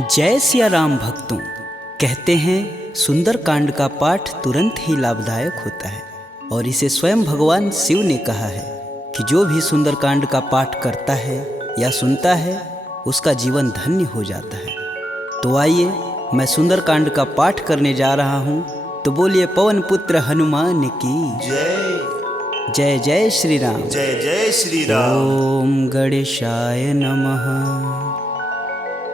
जय सिया राम भक्तों। कहते हैं सुंदरकांड का पाठ तुरंत ही लाभदायक होता है और इसे स्वयं भगवान शिव ने कहा है कि जो भी सुंदरकांड का पाठ करता है या सुनता है उसका जीवन धन्य हो जाता है। तो आइए मैं सुंदरकांड का पाठ करने जा रहा हूँ, तो बोलिए पवन पुत्र हनुमान की जय जय। जय श्री राम। जय जय श्री राम। ओम गणेशाय नमः।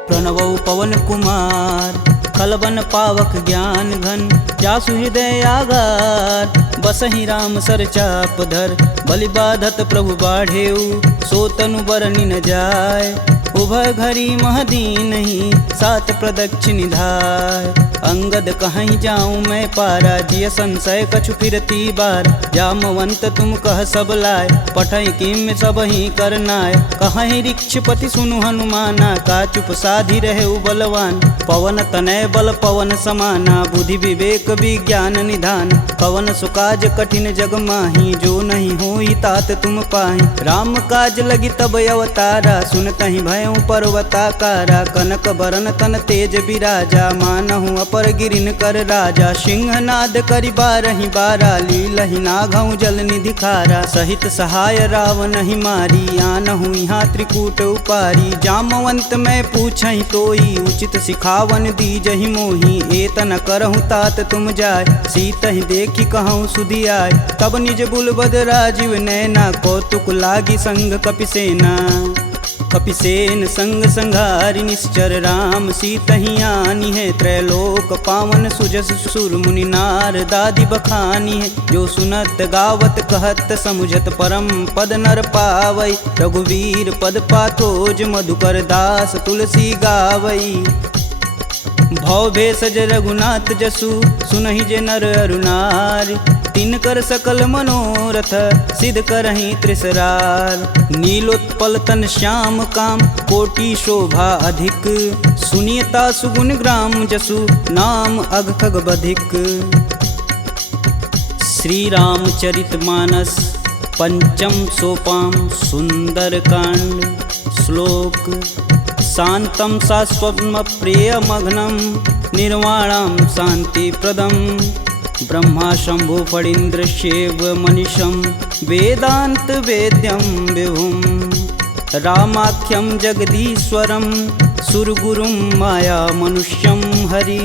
प्रणवौ पवन कुमार खलबन पावक ज्ञान घन, जासु हृदय आगार बसहि राम सर चाप धर। बलि बाधत प्रभु बाढ़ेऊ, सो तनु बरनि न जाय। उभय घरी महदीनहि, सात प्रदक्षिण धाय। अंगद कहीं जाऊं मैं पारा, जिय संशय कछु फिरती बार। जामवंत तुम कह सब लाय, पठई किम सब ही करनाय। कहीं ऋक्षपति सुनु हनुमाना, का चुप साधि रहे बलवान। पवन तनय बल पवन समाना, बुद्धि विवेक विज्ञान निधान। पवन सुकाज कठिन जग माही, जो नहीं होई तात तुम पाही। राम काज लगी तब अवतारा, सुनतहि भयउ पर्वताकारा। कनक बरन तन तेज बिराजा, मानहु अपर गिरिन कर राजा। सिंहनाद करि बारहि बारा, लीलहि नाघउ जल निधि खारा। सहित सहाय रावण ही मारी, आनहु यहाँ त्रिकूट उपारी। जामवंत मैं पूछहि तोई, उचित सिखावन दीजहि मोहि। एतन करहु तात तुम जाय, सीतहि देखि कहूँ सुधि आय। तब निज बुलबद राजीव नैना, कौतुक लागी संग कपिसेना। कपिसेन संग संघारि निश्चर, राम सीतहि आनी है। त्रैलोक पावन सुजस सुर मुनि नार दादि बखानी है। जो सुनत गावत कहत समुझत, परम पद नर पावई। रघुवीर पद पाथोज, मधुकर दास तुलसी गावई। भव भेषज रघुनाथ जसु, सुनहि जे नर अरुनार। तिनकर सकल मनोरथ, सिद्ध करहि त्रिसरार। नीलोत्पल तन श्याम काम, कोटि शोभा अधिक। सुनियता सुगुण ग्राम जसु, नाम अघ खग बधिक। श्री रामचरित मानस पंचम सोपान सुंदरकांड। श्लोक शांतं शाश्वतं प्रियमघ्नं, निर्वाणं शांतिप्रदं। ब्रह्मा शंभु फणीन्द्रस्यैव मनीषं, वेदांत वेद्यं विभुं। रामाख्यं जगदीश्वरं, सुरगुरुं माया मनुष्यं हरि।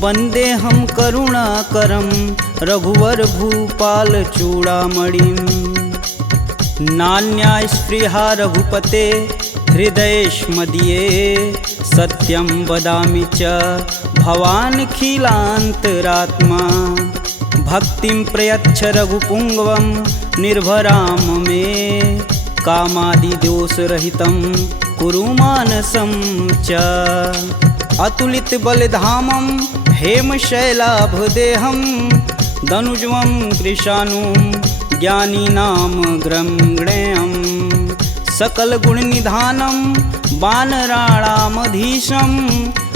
वन्देऽहं करुणाकरं, रघुवर भूपाल चूड़ामणिं। नान्या स्पृहा रघुपते, हृदयेष्मदीये। सत्यं वदामि च भवानखिलान्तरात्मा। भक्तिं प्रयच्छ रघुपुङ्गवं, निर्भराम मे। कामादिदोषरहितं कुरु मानसं च। अतुलित बलधामं, हेमशैलाभदेहं। दनुजवं कृशानुं, ज्ञानीनां ग्रंगणेयम्। सकल गुण निधानं, वानराणामधीशं।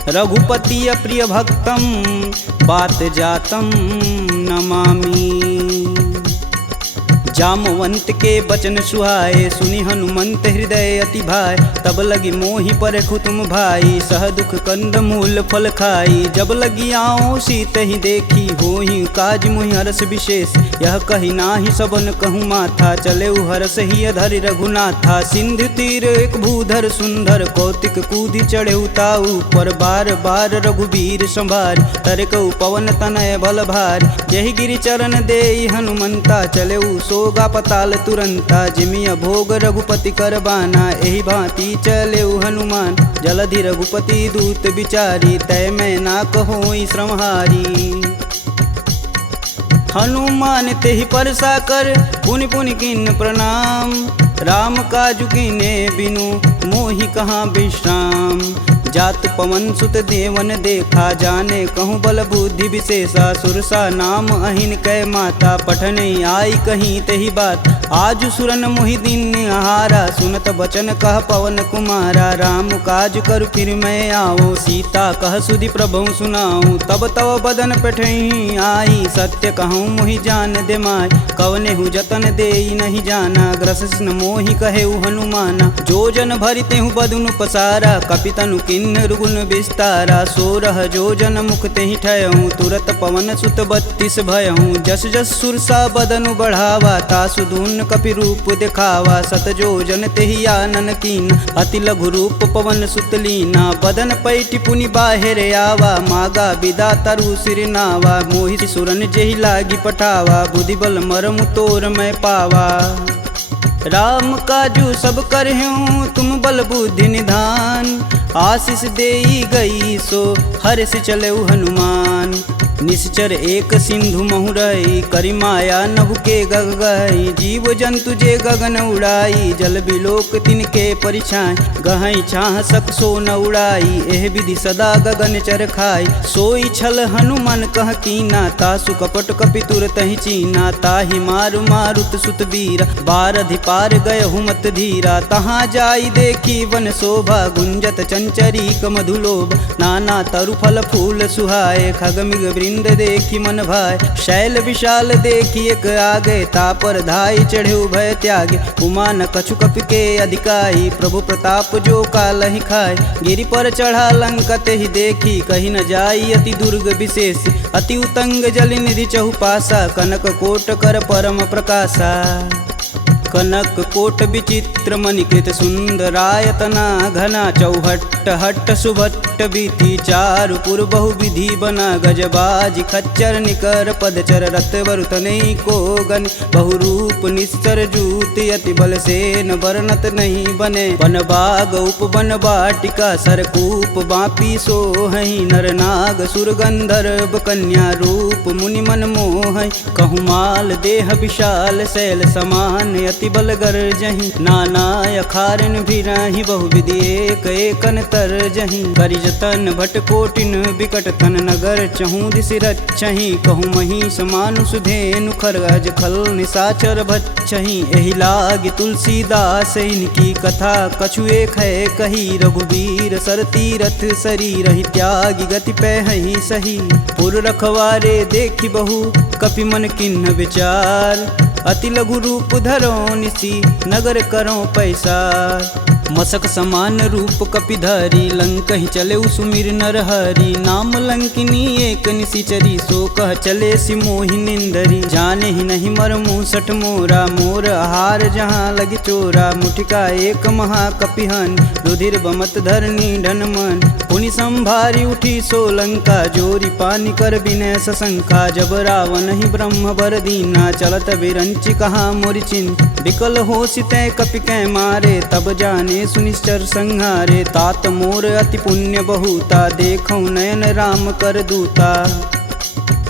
रघुपति प्रिय भक्तं, बात जातं नमामि। जामवंत के बचन सुहाए, सुनि हनुमंत हृदय अति भाय। तब लगी मोहि परखु तुम भाई, सह दुख कंद मूल फल खाई। जब लगी आओ सीत ही देखी, होहि काज मुहि हरस विशेष। यह कही नाही सबन कहूँ माथा, चले हरस ही अधरि रघुनाथा। सिंधु तीर एक भूधर सुंदर, कौतिक कूदि चढ़े ताऊ पर। बार बार रघुबीर संभार, तरकऊ पवन तनय बल भार। यही गिरि चरण देई हनुमंता, चले सोगा पताल तुरंता। जिमिया भोग रघुपति करबाना, एहि भांति चले हनुमान। जलधि रघुपति दूत बिचारी, तय मैं ना कहोई श्रमहारी। हनुमान तेहि परसा कर, पुनि पुनि किन प्रणाम। राम काजु कीने बिनु, मोहि कहाँ विश्राम। जात पवन सुत देवन देखा, जाने कहूँ बल बुद्धि विशेषा। सुरसा नाम अहिन कै माता, पठन आई कहीं तही बात। आज सुरन मोहि दिन आहारा, सुनत बचन कह पवन कुमारा। राम काज कर फिर मैं आओ, सीता कह सुधि प्रभु सुनाऊं। तब तव बदन पठई आई, सत्य कहूँ मोहि जान दे माय। कवने हु जतन देई नहीं जाना, ग्रसिन मोहि कहे हनुमाना। जो जन भरिते हूँ बदनु पसारा, कपितनु किन किन्नर गुण विस्तारा 16 जोजन मुख तेहि ठयहूँ तुरत पवन सुत 32 भयहूँ जस जस सुरसा बदनु बढ़ावा तासु दून कपि रूप दिखावा 7 जोजन तेहि आनन कीन अति लघु रूप पवन सुत लीना बदन पैठि पुनि बाहिर आवा मागा विदा तरु सिर नावा मोहि सुरन जेहि लागी पठावा बुद्धि बल मरम तोर मैं पावा राम काजू सब करहूँ तुम बल बुद्धि निधान आशीष देई गई सो हर्ष चलऊ हनुमान निश्चर एक सिंधु महुरई करि माया नभु के गग गई जीव जंतु जे गगन उड़ाई जल बिलोक तिनके परिछाई गहई छाह सक सो न उड़ाई एह विधि सदा गगन चर खाई सोई छल हनुमान कह कीना तासु कपट कपि तुरत ही चीना ताहि मारु मारुत सुत वीर बारधि पार गय हुमत धीरा तहाँ जाई देखी वन शोभा गुंजत चंचरी मधुलोभ नाना तरु फल फूल सुहाए खगमिग वृंद देखी मन भाय शैल विशाल देखी एक आगे तापर धाई चढ़े भय त्यागे उमा न कछु कपि के अधिकाई प्रभु प्रताप जो कालहि खाए गिरि पर चढ़ा लंका तेहि देखी कहीं न जाई अति दुर्ग विशेष अति उतंग जल निधि चहुपासा कनक कोट कर परम प्रकाशा कनक कोट विचित्र मणिकृत सुंदरायतना घना चौहट्ट हट्ट सुभट्ट बीती चारु पुर बहु विधि बना गजबाजी खच्चर निकर पदचर रत वरुतने को गन बहुरूप निश्चर जूत अति बल सेन वर्णत नहीं बने वन बाग उप वन बाटिका सरकूप बापी सोहई नर नाग सुर गंधर्व कन्या रूप मुनि मन मोह कहु माल देह विशाल शैल समान अति बल गर्जहि नाना अखारन भिराहि बहुविधि एक एकन तरजहि करि जतन भट कोटिन विकट तन नगर चहूँ दिस रचहि कहूँ महिष मानुष धेनु खरगज खल निशाचर भच्छहि एहि लागी तुलसीदास इनकी कथा कछु एक है कही रघुवीर सर तीरथ शरीर ही त्यागी गति पैहि सही पुर रखवारे देखी बहु कपि मन किन्ह विचार अति लघु रूप धरो निसी नगर करो पैसार मसक समान रूप कपिधरी लंक ही चले सुमिर नर हरि नाम लंकिनी एक निशिचरी सो कह चले सिमोहि निंदरी जाने ही नहीं मर मूसठ मोरा मोर आहार जहाँ लगी चोरा मुठिका एक महाकपिहन रुधिर बमत धरनी ढन मन पुनि संभारी उठी सो लंका जोरी पानी कर विनय सशंका जब रावण ही ब्रह्म बर दीना चलत विरंचि कहा मोरि चिन्ह विकल हो सितै कपि कै मारे तब जाने सुनिश्चर संहारे तात मोर अति पुण्य बहुता देखौ नयन राम कर दूता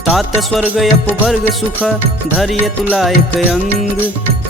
तात स्वर्ग अपवर्ग सुख धैर्य तुलायक अंग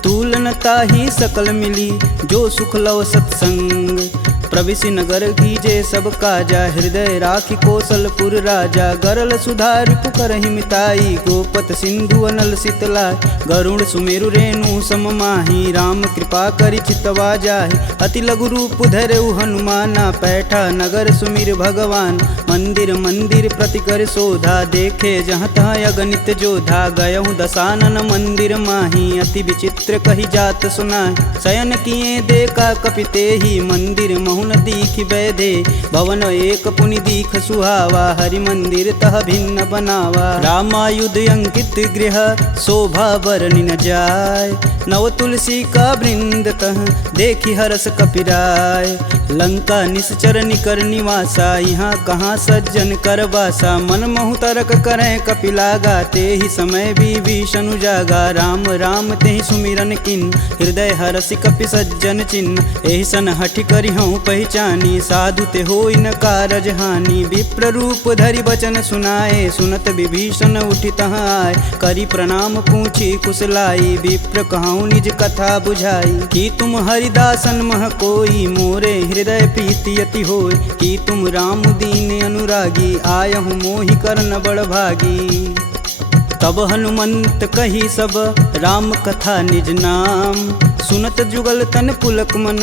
तुलन ताहि सकल मिली जो सुख लव सत्संग प्रविशि नगर कीजे सब काजा हृदय राखि कौशलपुर राजा गरल सुधार पुकरहि मिताई गोपत सिंधु अनल शीतलाय गरुड़ सुमेरु रेणु सम माही राम कृपा करि चितवा जाहि अति लघु रूप धरऊ हनुमाना पैठा नगर सुमिर भगवान मंदिर मंदिर प्रति कर शोधा देखे जहाँ तहाँ अगणित जोधा गयहु दशानन मंदिर माही अति विचित्र कही जात सुनाय शयन किए देखा कपिते ही मंदिर महुन दीख बैधे भवन एक पुनि दीख सुहावा हरि मंदिर तह भिन्न बनावा रामायुध अंकित गृह शोभा बरनि न जाय नव तुलसी का वृंद तह देखी हरस कपिराय लंका निश्चर निकर निवासा यहाँ कहाँ सज्जन कर बासा मन महु तरक करें कपिलागा ते ही समय विभीषण जागा राम राम ते ही सुमिरन किन हृदय हरसि कपि सज्जन चिन्ह एहि सन हठि करि हूँ पहचानी साधु ते होई न कारज हानि विप्र रूप धरि बचन सुनाए सुनत विभीषण उठि तहाँ आए करि प्रणाम पूछी कुशलाई विप्र कहूँ निज कथा बुझाई कि तुम हरिदासन मह कोई मोरे हृदय प्रीति अति होय कि तुम राम दीन अनुरागी आयहु मोहि करन बड़ भागी तब हनुमंत कही सब राम कथा निज नाम सुनत जुगल तन पुलक मन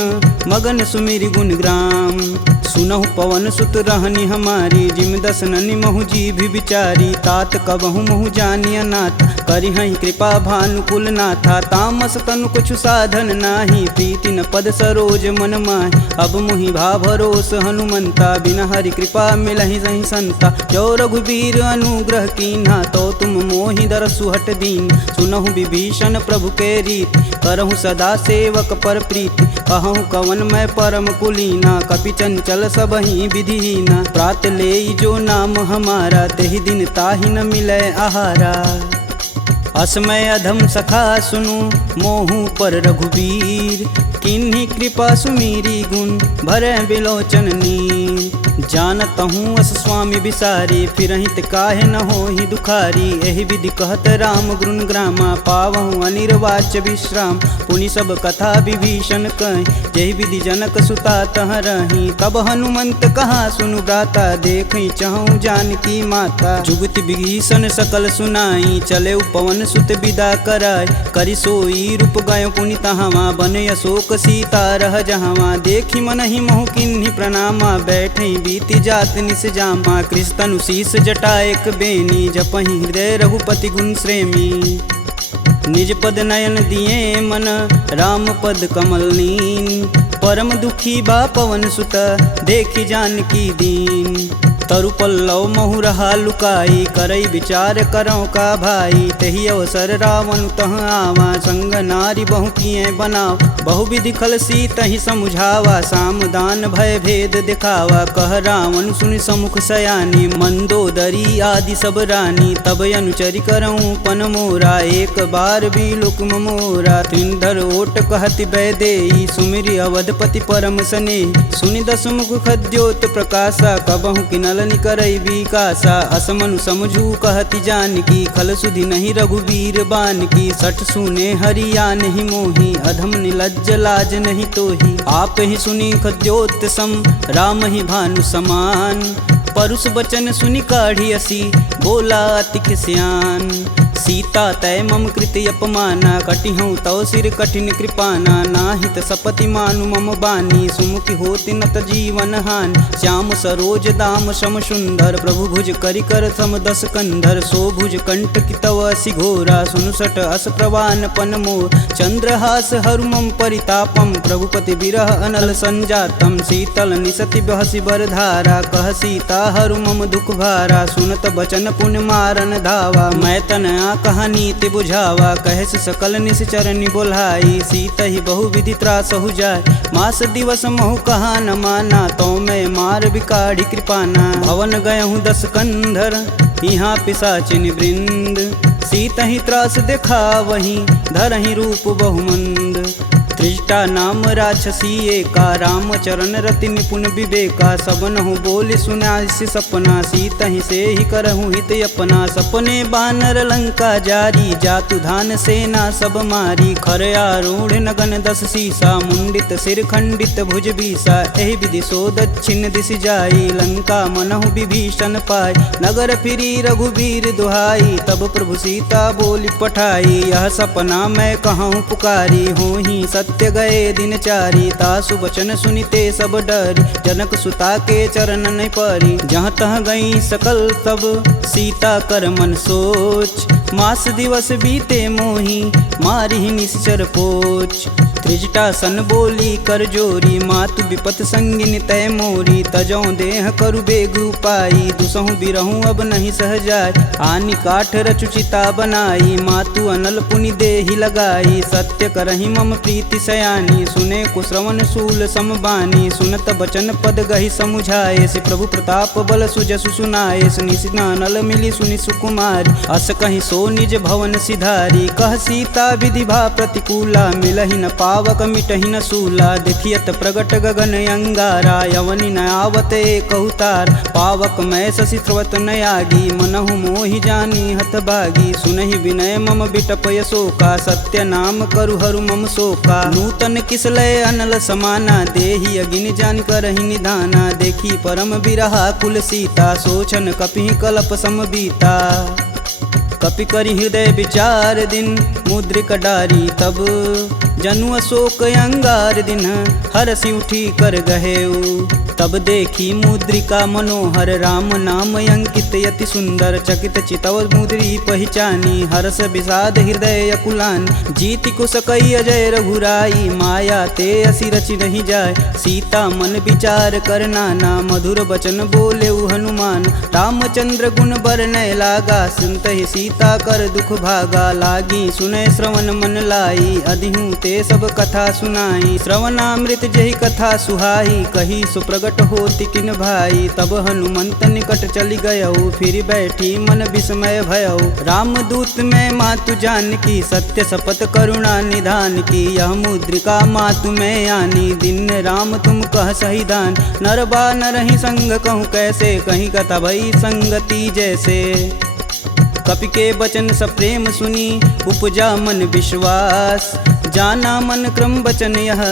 मगन सुमिरि गुण ग्राम। सुनहु पवन सुत रहनी हमारी जिम दसननि महु जीभ विचारी। तात कबहु महु जानी अनाथ करिहहि कृपा भानुकुल नाथा। तामस तनु कुछु साधन नाही प्रीति न पद सरोज मन माहि। अब मुहि भा भरोस हनुमंता बिना हरि कृपा मिलहि सहि संता। जो रघुबीर अनुग्रह कीन्हा तो तुम मोहि दरसु हट दीन। सुनहु विभीषण प्रभु के रीति करहु सदा सेवक पर प्रीति। कहूँ कवन मैं परम कुलीना कपि चंचल सबहि विधिहीना। प्रात लेई जो नाम हमारा तेहि दिन ताहि न मिलै आहारा। असमय अधम सखा सुनु मोहु पर रघुबीर। किन्हीं कृपा सुमीरी गुण भरै बिलोचन नीर। जानत हूँ अस स्वामी बिसारी फिरहित काहे न होहि दुखारी। एहि विधि कहत राम गुण ग्रामा पावहु अनिर्वाच्य विश्राम। पुनि सब कथा विभीषण कहि जेहि विधि जनक सुता तह रही। तब हनुमंत कहा सुनु भ्राता देखहि चहु जानकी माता। जुगति विभीषण सकल सुनाई चले पवन सुत विदा कराई। करि सोई रूप गयो पुनि तहावा बन अशोक सीता रह जहावा। देखि मनहि महु किन्हि प्रणामा बैठे बीति जात निस जामा। कृष्ण शीस जटा एक बेनी जपहि हृदय रघुपति गुण श्रेमी। निज पद नयन दिए मन राम पद कमल नीन। परम दुखी बा पवन सुत देखि जानकी दीन। तरु पल्लव महु रहा लुकाई करई विचार करौ का भाई। तही अवसर रावण तह आवा संग नारी बहु किए बनाव। बहु विधि खल सी तही समुझावा साम दान भय भेद दिखावा। कह रावण सुनि समुख सयानी मंदोदरी आदि सब रानी। तब अनुचरि करऊँ पन मोरा एक बार भी लुक मोरा। त्रिंधर ओट कहति बैदेई सुमिरि अवधपति परम स्नेही। सुनि दस मुख खद्योत प्रकाशा कबहु किनल निकरई विकासा। असमनु समझू कहति जानकी खल सुधि नहीं रघुबीर बानकी। सठ सुने हरिया नहीं मोही अधम निलज्ज लाज नहीं तोही। आप ही सुनी खद्योत सम राम ही भानु समान। परुष बचन सुनि काढ़ी असी बोला अति खिसियान। सीता तय मम कृति अपमाना कटिहूँ तव सिर कठिन कृपाना। नाहित सपति मानु मम बानी सुमुखी होति नत जीवन हानि। श्याम सरोज दाम सम सुंदर प्रभु भुज करि कर सम दस कंधर। सो भुज कंठ की तव असि घोरा सुनुसट अस प्रवान पन मोर। चंद्रहास हरु मम परितापम प्रभुपति बिरह अनल संजातम। शीतल निसति बहसि बरधारा कह सीता हरु मम दुख भारा। सुनत बचन पुण्य मारन धावा मैं तन कहानी ते बुझावा। कहस सकल निश्चरनि बोलाई सीता ही बहु विधि त्रास हो जाय। मास दिवस महु कहा न माना तो मैं मार बिकाढ़ी कृपाना। भवन गयहूँ दस कंधर यहाँ पिशाचिन वृंद। सीता ही त्रास देखा वहीं धरहि रूप बहुमंद। त्रिजटा नाम राक्षसी एका राम चरण रति निपुण विवेका। सबनहु बोली सुनासि सपना सीता ही से ही करहु हित अपना। सपने बानर लंका जारी जातु धान सेना सब मारी। खर आरूढ़ नगन दस सीसा मुंडित सिर खंडित भुज बीसा। एहि विधि सो दक्षिण दिश जाई लंका मनहु विभीषण पाई। नगर फिरी रघुबीर दुहाई तब प्रभु सीता बोली पठाई। यह सपना मैं कहूँ पुकारी होहि सत्य गए दिन चारी। तासु बचन सुनिते सब डरी जनक सुता के चरण नहीं परी। जहाँ तह गई सकल तब सीता कर मन सोच। मास दिवस बीते मोही मारी निश्चर पोच। त्रिजटा सन बोली कर जोरी मातु विपत संगिन तय मोरी। तजौ देह करु बेग उपाई दुसहु बिरहूँ अब नहीं सह जाय। आनि काठ रचुचिता बनाई मातु अनल पुनि देहि लगाई। सत्य करहि मम प्रीति सयानी सुने कुश्रवण शूल समबानी। सुनत बचन पद गहि समुझाए से प्रभु प्रताप बल सुजसु सुनाए। निशिना नल मिली सुनि सुकुमारी अस कहि सो निज भवन सिधारी। कह सीता विधि भा प्रतिकूला मिलहि न पावक मिटहि न सूला। देखियत प्रगट गगन अंगारा यवनि न आवत एक अवतार। पावक मैं शशि स्रवत न आगी मनहु मोहि जानी हत भागी। सुनहि विनय मम बिटप यशोका सत्य नाम करु हरु मम शोका। नूतन किसलय अनल समाना देहि अगिन जान करहि निधाना। देखी परम बिरहा कुल सीता सोचन कपि कलप सम बीता। कपि करि हृदय विचार दिन मुद्रिक डारी तब जनु अशोक अंगार दिन हरसि उठी कर गहेऊ। तब देखी मुद्रिका मनोहर राम नाम अंकित यति सुंदर। चकित चितव मुद्री पहचानी हर्ष विषाद हृदय अकुलान। जीति कुश कई अजय रघुराई माया ते असी रचि नहीं जाय। सीता मन विचार कर नाना मधुर वचन बोले हनुमान। रामचंद्र गुण बरनय लागा सुनत ही सीता कर दुख भागा। लागी सुनय श्रवण मन लाई अधिहूँ ते सब कथा सुनाई। श्रवणामृत जही कथा सुहाई कही सुप्रगट होति किन भाई। तब हनुमंत निकट चली गयऊ फिर बैठी मन विस्मय भयऊ। रामदूत में मातु जानकी सत्य शपथ करुणा निधान की। यह मुद्रिका मातु में आनी दिन राम तुम कह सही दान। नर बा नरहि संग कहूँ कैसे कहीं कथा भई संगति जैसे। कपि के वचन सप्रेम सुनी उपजा मन विश्वास। जाना मन क्रम वचन यह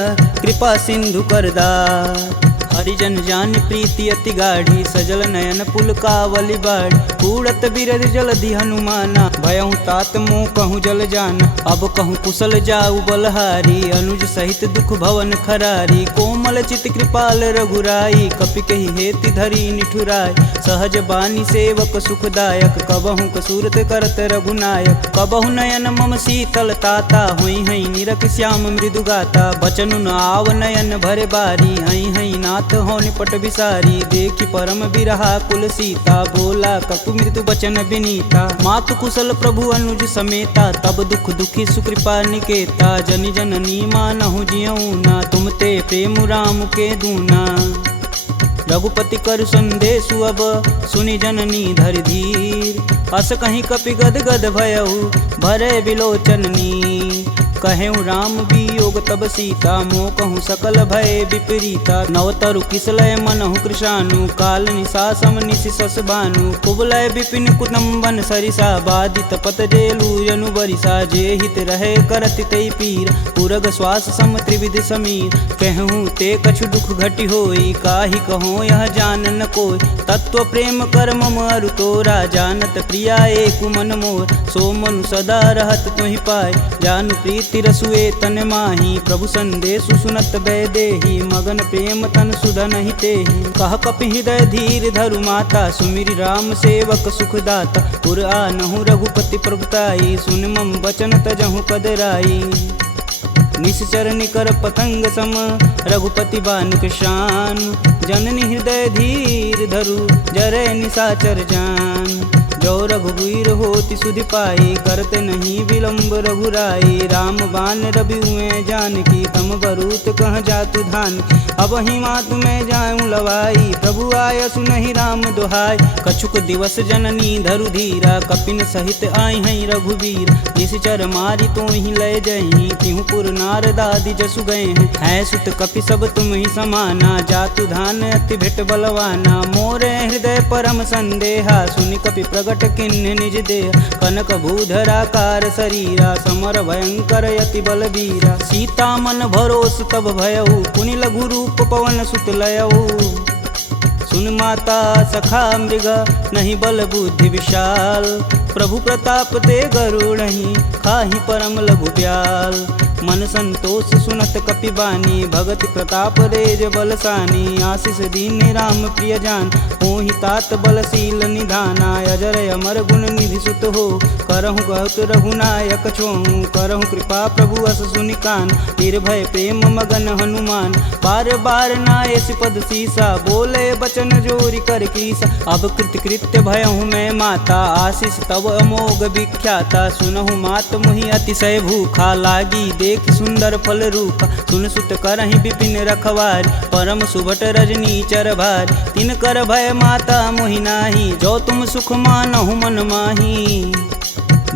कृपा सिंधु करदार। हरिजन जान प्रीति अति गाढ़ी सजल नयन पुलकावली बाढ़। कूड़त बिरद जलधि हनुमाना भयहु तात मोह कहूँ जल जाना। अब कहूँ कुशल जाऊ बलहारी अनुज सहित दुख भवन खरारी। कोमल चित कृपाल रघुराई कपि कहि हेति धरी निठुराय। सहज बानी सेवक सुखदायक कबहु कसूरत करत रघुनायक। कबहु नयन मम शीतल ताता हुई हई निरख श्याम मृदु गाता। बचनु न आव नयन भरे बारी हई हई नाथ हो निपट विसारी। देखी परम बिरहा कुल सीता बोला कपु मृदु बचन विनीता। मातु कुशल प्रभु अनुज समेता तब दुख दुखी सुकृपा निकेता। जनि जननी मानहु जियऊ ना तुम ते प्रेम राम के दूना। रघुपति कर संदेशु अब सुनि जननी धरि धीर। अस कहीं कपि गद गद भयऊ भरे विलोचन नीर। कहेऊ राम वियोग तब सीता मोह कहूँ सकल भय विपरीता। नवतरु किसलय मनहु कृशानु काल निशा सम निशिशस भानु। कुबलय विपिन कुटुम्बन सरिसा बाधित पत जेलु जनु बरिसा। जे हित रहे करति तै पीर पुरग श्वास सम त्रिविध समीर। कहूँ ते कछु दुख घटि होई काहि कहो यह जान न कोई। तत्व प्रेम कर मम अरु तोरा जानत प्रिया एक मन मोर। सो मनु सदा रहत तुहि पाय जानु प्रीति रसुए तन माही। प्रभु संदेशु सुनत बैदेही मगन प्रेम तन सुधन ही तेहि। कह कपि हृदय धीर धरु माता सुमिरि राम सेवक सुखदाता। पुर आनहु रघुपति प्रभुताई सुन मम वचन तजहु कदराई। निश्चर निकर पतंग सम रघुपति बान कृशान। जननी हृदय धीर धरु जरै निशाचर जान। जो रघुवीर होति सुधि पाई करते नहीं विलम्ब रघुराई। राम बान रवि हुए जानकी तम बरूत कह जातु धान। अब ही मातु में जाऊँ लवाई प्रभु आय सुनहि राम दुहाई। कछुक दिवस जननी धरु धीरा कपिन सहित आई हैं रघुवीर। निश्चर मारी तो ही लय जही तिहु पुर नारदादि जसु गए हैं। है सुत कपि सब तुम ही समाना जातु धान अति भेट बलवाना। मोरे हृदय परम संदेहा सुनि कपि प्रगट किन्ह निज देह। कनक भूधराकार शरीरा समर भयंकर यति बलबीरा। सीता मन भरोस तब भयऊ पुनि लघु रूप पवन सुत लयऊ। सुन माता सखा मृग नहीं बल बुद्धि विशाल। प्रभु प्रताप ते गरुड़हि खाहि परम लघु ब्याल। मन संतोष सुनत कपि बानी भगति प्रताप रेज बलसानी। आशीष दीन राम प्रिय जान होहि तात बलशील निधाना। अजर अमर गुण निधि सुत हो करहु बहुत रघुनायक छोहु। करहु कृपा प्रभु अस सुनि कान निर्भय प्रेम मगन हनुमान। बार बार नायस पद सीसा बोले बचन जोरि कर कीसा। अब कृत्य भयहु मैं माता आशीष तब अमोघ विख्याता। सुनहु मात मुहि अतिशय भूखा लागी देख सुंदर फल रूपा। सुन सुत करहि विपिन रखवारी परम सुभट रजनी चर भारी। तिन कर भय माता मोहि नाही जो तुम सुख मानहु मन माही।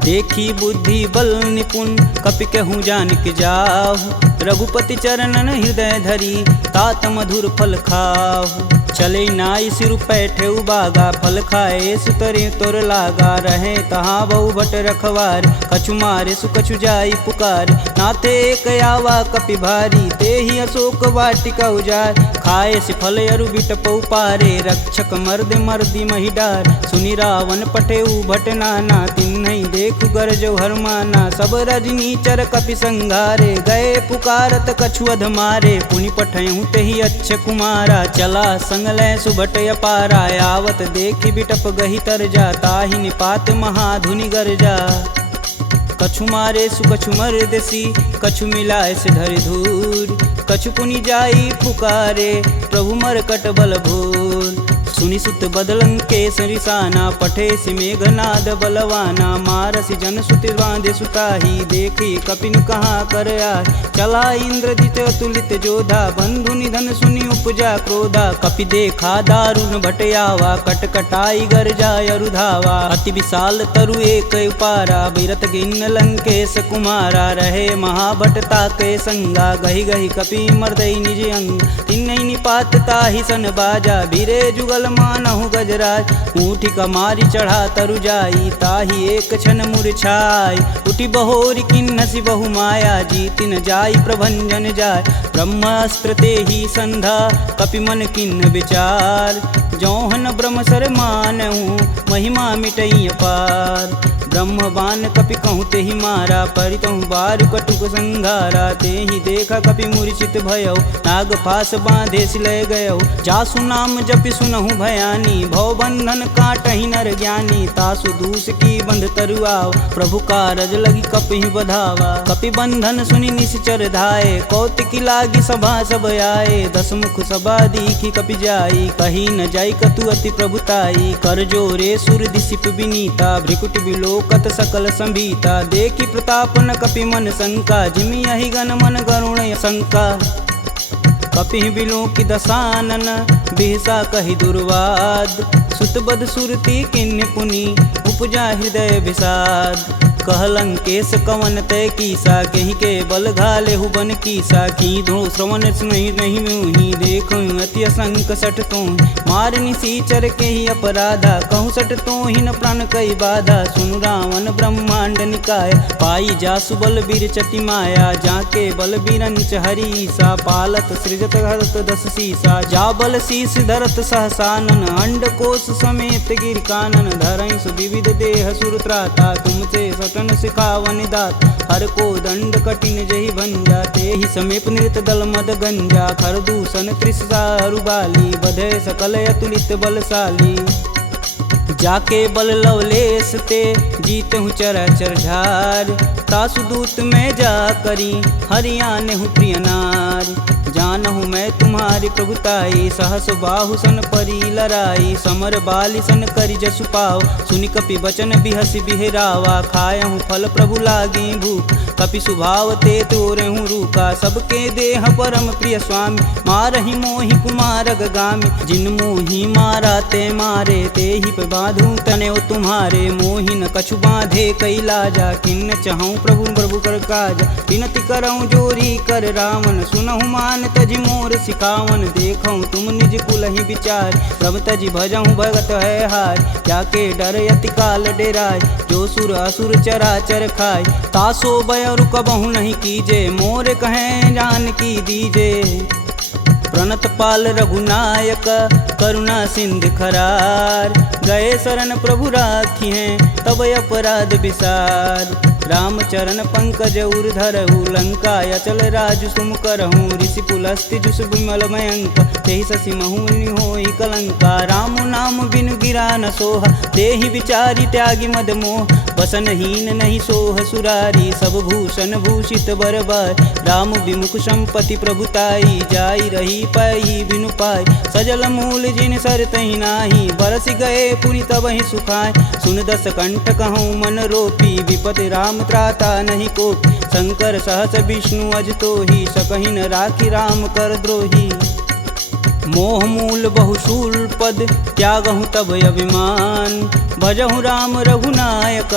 देखी बुद्धि बल निपुण कपि कहूँ जानिक जाहु। रघुपति चरणन हृदय धरी तात मधुर फल खाहु। चले नाई सिर पैठे उबागा फल खाए सुतरे तोर लागा। रहे तहाँ बहु भट रखवार कछु मारे सुकछु जाई पुकार। नाथे एक आवा कपि भारी ते ही अशोक वाटिका उजार। खाए से फल अरु बिटपौ पारे रक्षक मर्द मर्दी महिडार। सुनि रावण पठे भट नाना तिन्हि देखु गरजौ हरमाना। सब रजनी चर कपि संघारे, गए पुकारत कछु अध मारे। पुनि पठयहु तेहि अच्छ कुमारा, चला संग लय सुभट अपारा। आवत देखि बिटप गही तरजा, ताहि निपात महाधुनि गरजा। कछु मारे सु कछु मर्दसी, कछु मिलाए से धरि धूर। कछु पुनि जाई पुकारे, प्रभु मरकट बल भूर। सुनि सुत बदलं के सरिसाना, पठे सि मेघनाद बलवाना। मारसि जन सुति बांधे सुताही, देखी कपिन कहाँ कर आए। चला इंद्रजित अतुलित जोधा, बंधु निधन सुनि उपजा क्रोधा। कपि देखा दारुण भटयावा, कटकटाई गरजा अरुधावा। अति विशाल तरु एक उपारा, बिरत गिन्न लंकेश कुमारा। रहे महाभटता के संगा, गही गही कपि मर्दई निज अंग। तिन्नई निपात ताहि सन बाजा, बीरे जुगल मानहु गजराज। ऊँठी कमारी चढ़ा तरु जाई, ताहि एक क्षण मूर्छाई। उठी बहोरी किन्नसी बहु माया, जीतिन जाई प्रभंजन जाय। ब्रह्मास्त्र तेहि संधा, कपि मन किन्न विचार। जौहन ब्रह्म सर मानहु, महिमा मिटई अपार। ब्रह्म बान कपि कहूँ तेहि मारा, परितहु बारु कटुक संघारा। तेहि देखा कपि मूर्छित भयौ, नाग फास बांधे सिलय गयौ। जासु नाम जपि सुनहु भयानी, भव बंधन काटहि नर ज्ञानी। तासु दूस की बंध तरुआव, प्रभु कारज लगी कपि बधावा। कपि बंधन सुनि निश्चर धाये, कौतिकी लागी सभा सब आए। दस मुख सभा दीखी कपि जाई, कही न जाई कतु अति प्रभुताई। कर जोरे सुर दिसिप विनीता, भ्रिकुट बिलोकत सकल संभीता। देखी प्रताप न कपि मन शंका, जिमि यही गण मन गरुण शंका। कपि बिलोकि दसानन, बिहसा कहि दुर्वाद। सुतबद सुरति किन्य पुनि, उपजा हृदय विषाद। कहलंकेश कवन तय कीसा, कहीं के बल घाले हुबन कीसा। की धो श्रवण नहीं मुहि, देखो अति असंक सठ तो। मार निसीचर के ही अपराधा, कहूँ सठ तो ही न प्राण कई बाधा। सुनु रावण ब्रह्मांड निकाय, पाई जासु बल बीर चटी माया। जाके बल बीरंच हरीसा, पालत सृजत हरत दस सीसा। जा बल शीस धरत सहसानन, अंड कोश समेत गिर कानन। धरई सुविविध देह सुरत्राता, तुमसे सटन सिखावन दात। हर को दंड कठिन जही भंजा, तेहि समीप नृत दल मद गंजा। खर दूषण त्रिषा अरुबाली, बधे सकल अतुलित बलशाली। जाके बल लवलेश ते, जीतहु चराचर झार। तासु दूत में जा करी, हरियाणहु प्रिय नार। जानहु मैं तुम्हारी प्रभुताई, सहस बाहु सन परी लराई। समर बाली सन करि जसु पाव, सुनि कपि बचन बिहसि बिहरावा। खायहु फल प्रभु लागी भूख, कपि सुभाव ते तोरहु रूखा। सबके देह परम प्रिय स्वामी, मारहि मोहि कुमार गामी। जिन मोहि मारा ते मारे, तेहि पे बांधु तनेउ तुम्हारे। मोहि न कछु बांधे कई लाजा, किन्न चहऊँ प्रभु प्रभु कर काज। विनति करऊँ जोरी कर रावण, सुनहु मान तजि मोर सिखावन। देखऊँ तुम निज कुलहि विचार, प्रभ तजि भजऊँ भगत है हार। जाके डर यति काल डेराय, जो सुर असुर चराचर खाय। तासो भय रुकबहु नहीं कीजे, मोर कहें जान की दीजे। प्रणत पाल रघुनायक, करुणा सिंध खरार। गए शरण प्रभु राखी हैं, तब अपराध विसार। रामचरण पंकज उर धरहु, लंका अचल राजु सुम करहूँ। ऋषि पुलस्ति जुस विमल मयंक, तेहि शशि महुनि होई कलंका। राम नाम बिनु गिरा न सोहा, देहि विचारी त्यागी मद मोह। बसनहीन नहीं सोह सुरारी, सब भूषण भूषित बरबार। राम विमुख संपत्ति प्रभुताई, जाई रही पाई बिनु पाई। सजल मूल जिन सर तहि नाही, बरस गए पुनि तबहि सुखाय। सुन दस कंठ कहूँ मन रोपी, विपति राम त्राता नहीं कोपी। शंकर सहस विष्णु अज तोहि, सकहि न राखी राम कर द्रोही। मोह मूल बहुशूल पद, त्यागहु तब अभिमान। भजहु राम रघुनायक,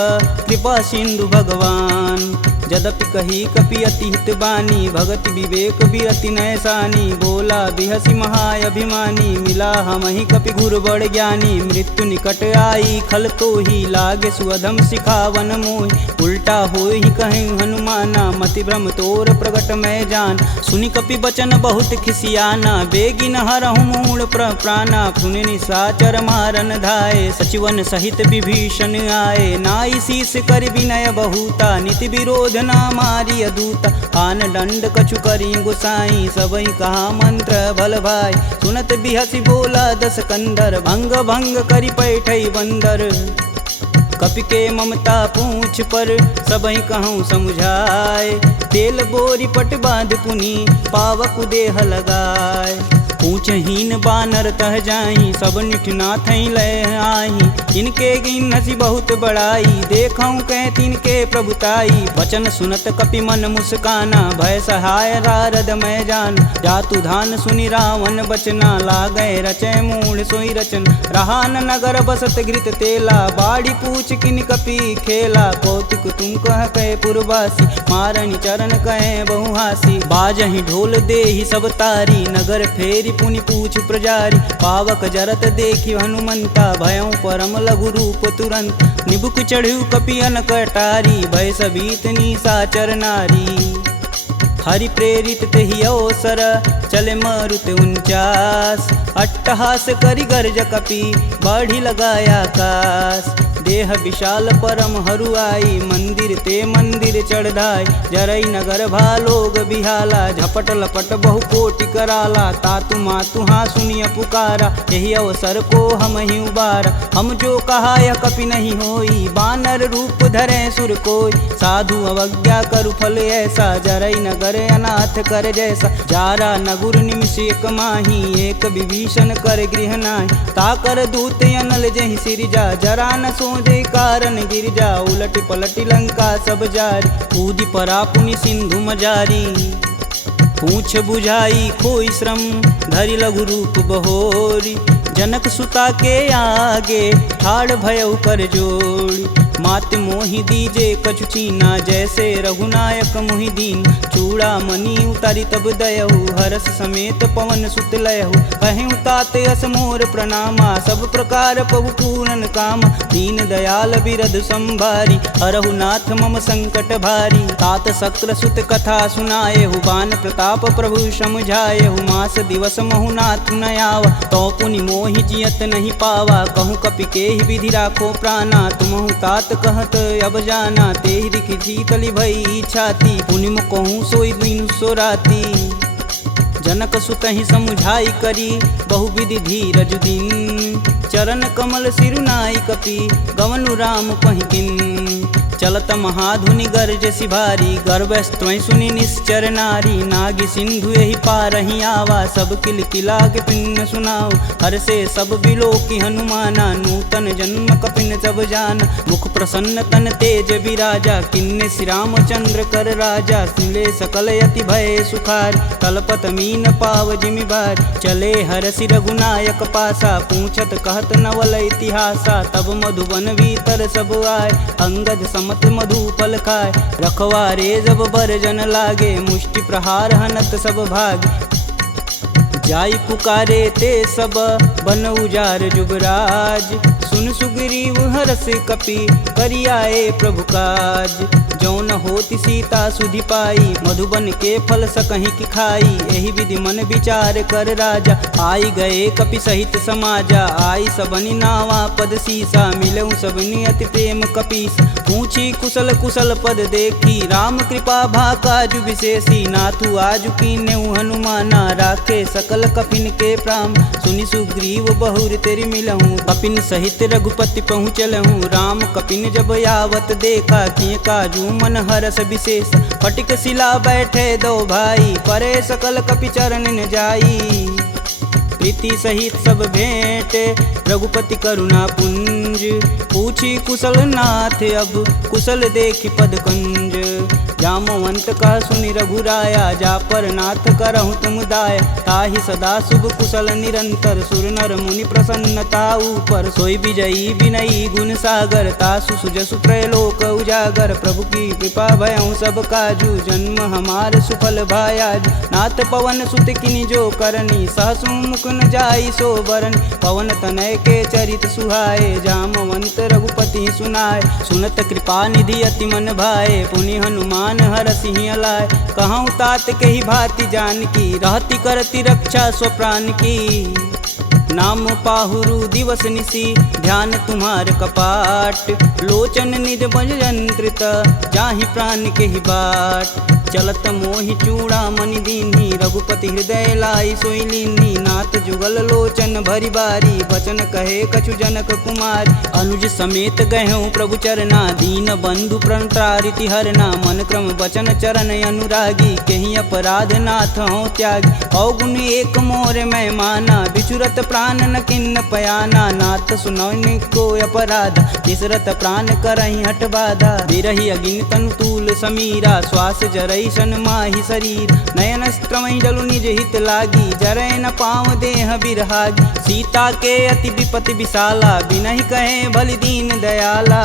कृपा सिंधु भगवान। यद्यपि कही कपि अति हित बानी, भगति विवेक बिरति नैसानी। बोला बिहसी महाअभिमानी, मिला हमहि कपि गुर बड़ ज्ञानी। मृत्यु निकट आई खल तो ही, लागे सुअधम सिखावन मोहि। उल्टा होई कहीं हनुमाना, मति भ्रम तोर प्रगट मैं जान। सुनि कपि बचन बहुत खिसियाना, बेगिन हरहु मूल प्राणा। पुनि निशाचर मारन धाये, सचिवन सहित विभीषण आए। नाई शीस कर विनय बहुता, नीति विरोध ना मारी अदूता। आन दंड कछु करी गुसाई, सबई कहा मंत्र भल भाई। सुनत बिहसी बोला दस कंदर, भंग भंग करि पैठई बंदर। कपि के ममता पूछ पर, सबई कहूँ समझाए। तेल बोरी पट बांध पुनि, पावक देह लगाए। पूछहीन बानर तह जाही, सब निठना थई लय आही। इनके गिन हसी बहुत बड़ाई, देखऊँ कह तिनके प्रभुताई। वचन सुनत कपि मन मुस्काना, भय सहाय रारद मैं जान। जातु धान सुनि रावण बचना, लागय रचय मूढ़ सोई रचन। रहा न नगर बसत घृत तेला, बाड़ी पूछ किन कपि खेला। कौतुक तुम कह कहे पुरवासी, मारनि चरण कहे बहुहासी। बाजहि ढोल देहि सब तारी, नगर फेरी पुनि पूछ प्रजारी। पावक जरत देखि हनुमंता, भयं परम लघु रूप तुरंत। निबुक चढ़ु कपि अनक अटारी, भय सबीत निशाचर नारी। हरि प्रेरित तेहि अवसर, चले मारुत 49। अट्टहास करि गर्ज कपि, बाढ़ी लगाया आकाश। देह विशाल परम हरुआई, मंदिर ते मंदिर चढ़ाई। जरई नगर भालोग बिहाला, झपट लपट बहु कोटि कराला। तातु मातु हाँ सुनिय पुकारा, यही अवसर को हम ही उबारा। हम जो कहा यह कपि नहीं होई, बानर रूप धरे सुर कोई। साधु अवज्ञा करु फल ऐसा, जरई नगर अनाथ कर जैसा। जारा नगुर निमिष एक माही, एक विभीषण कर गृह नाहि। ताकर दूत अनल जहि सिरजा, जरा न सो दे कारण गिरजा। उलटि पलटि लंका सब जारी, कूदि परा पुनि सिंधु मजारी। पूछ बुझाई खोई श्रम, धरि लघु रूप बहोरी। जनक सुता के आगे, ठाड़ भयउ कर जोड़ी। मात मोहि दीजे कछु चीना, जैसे रघुनायक मोहि दीन। चूड़ा मणि उतारी तब दयहु, हरस समेत पवन सुत लयहु। कहें तात यस मोर प्रणामा, सब प्रकार प्रभु पूरन काम। दीन दयाल बिरध संभारी, हरहु नाथ मम संकट भारी। तात शक्र सुत कथा सुनाएहु, बान प्रताप प्रभु समझाएहु। मास दिवस महु नाथ न आवा, तो पुनि मोहि जियत नहीं पावा। कहूँ कपि केहि विधि राखो प्राणा, तुमहु तात कहत अब जाना। तेहि दिखि शीतलि भई छाती, पुनि कहूँ सोई दिन सो राती। जनक सुतहि समुझाई करी, बहुविधि धीरज दिन। चरण कमल सिरुनाई कपि, गवनु राम पहिकिन। चलत महाधुनि गर्ज सिभारी, गर्भस्त्वं सुनि निश्चर नारी। नागी सिंधु यही पारहि आवा, सब किल किला के पिन सुनाओ। हर से सब बिलोकि हनुमाना, नूतन जन्म कपिन सब जान। मुख प्रसन्न तन तेज विराजा, किन्ने श्री रामचंद्र कर राजा। सुले सकल यति भय सुखार, तलपत मीन पाव जिमि बार। चले हरसि रघुनायक पासा, पूछत कहत नवल इतिहासा। तब मधुबन भीतर सब आए, अंगद मत मधुपल खाए। रखवारे जब बरजन लागे, मुष्टि प्रहार हनत सब भाग। जाई पुकारे ते सब, बन उजार जुबराज। सुन सुग्रीव हरस कपि, करियाए प्रभु काज। जौन होति सीता सुधि पाई, मधुबन के फल सकहि की खाई। एहि विधि मन विचार कर राजा, आई गए कपि सहित समाजा। आई सबनि नावा पद सीसा, मिलऊँ सबनि अति प्रेम कपीस। पूछी कुशल कुशल पद देखी, राम कृपा भा काजु विशेषी। नाथु आजु कीन्हु हनुमाना, राखे सकल कपिन के प्राम। सुनि सुग्रीव बहुर तेरि मिलहूँ, कपिन सहित रघुपति पहुँचलहूँ। राम कपिन जब यावत देखा, किए काजू मन हरस विशेष। फटिक शिला बैठे दो भाई, परे सकल कपि चरण न जाई। प्रीति सहित सब भेंट, रघुपति करुणा पुंज। पूछी कुशल नाथ अब कुशल देखि पद कंज। जामवंत कह सुनि रघुराया जा पर नाथ करहु तुम दाया। ताहि सदा शुभ कुशल निरंतर सुर नर मुनि प्रसन्नता ऊपर। सोई विजयी विनयी गुण सागर तासु सुजसु त्रैलोक उजागर। प्रभु की कृपा भयउ सब काजू जन्म हमार सुफल भायाज। नाथ पवन सुत किनि जो करनी सहसु मुख न जाई सो बरन। पवन तनय के चरित सुहाए जामवंत रघुपति सुनाए। सुनत कृपा निधि अति मन भाए पुनि हनुमान हर सिंह लाए। कहूँ तात के ही भांति जान की रहती करती रक्षा स्वप्राण की। नाम पाहुरु दिवस निसी ध्यान तुम्हार कपाट। लोचन निज बज यंत्रित जाहि प्राण के ही बाट। चलत मोहि चूड़ा मनि दीन्ही रघुपति हृदय लाई सोई लीन्ही। नाथ जुगल लोचन भरी बारी बचन कहे कछु जनक कुमार। अनुज समेत गहूँ प्रभु चरना दीन बंधु प्रणतारिति हरना। मन क्रम बचन चरण अनुरागी कहीं अपराध नाथ हो त्यागी। अवगुण एक मोर मैं माना बिचुरत प्राण न किन्न पयाना। नाथ सुनौनि को अपराध निसरत प्राण करहि हठ बाधा। बिरहि अगिन तनु तूल समीरा श्वास जरई सन माहि शरीर। नयन स्त्रमहि जलु निज हित लागी जरै न पाँव देह बिरहागी। सीता के अति विपति विशाला बिनहि कहे बलि दीन दयाला।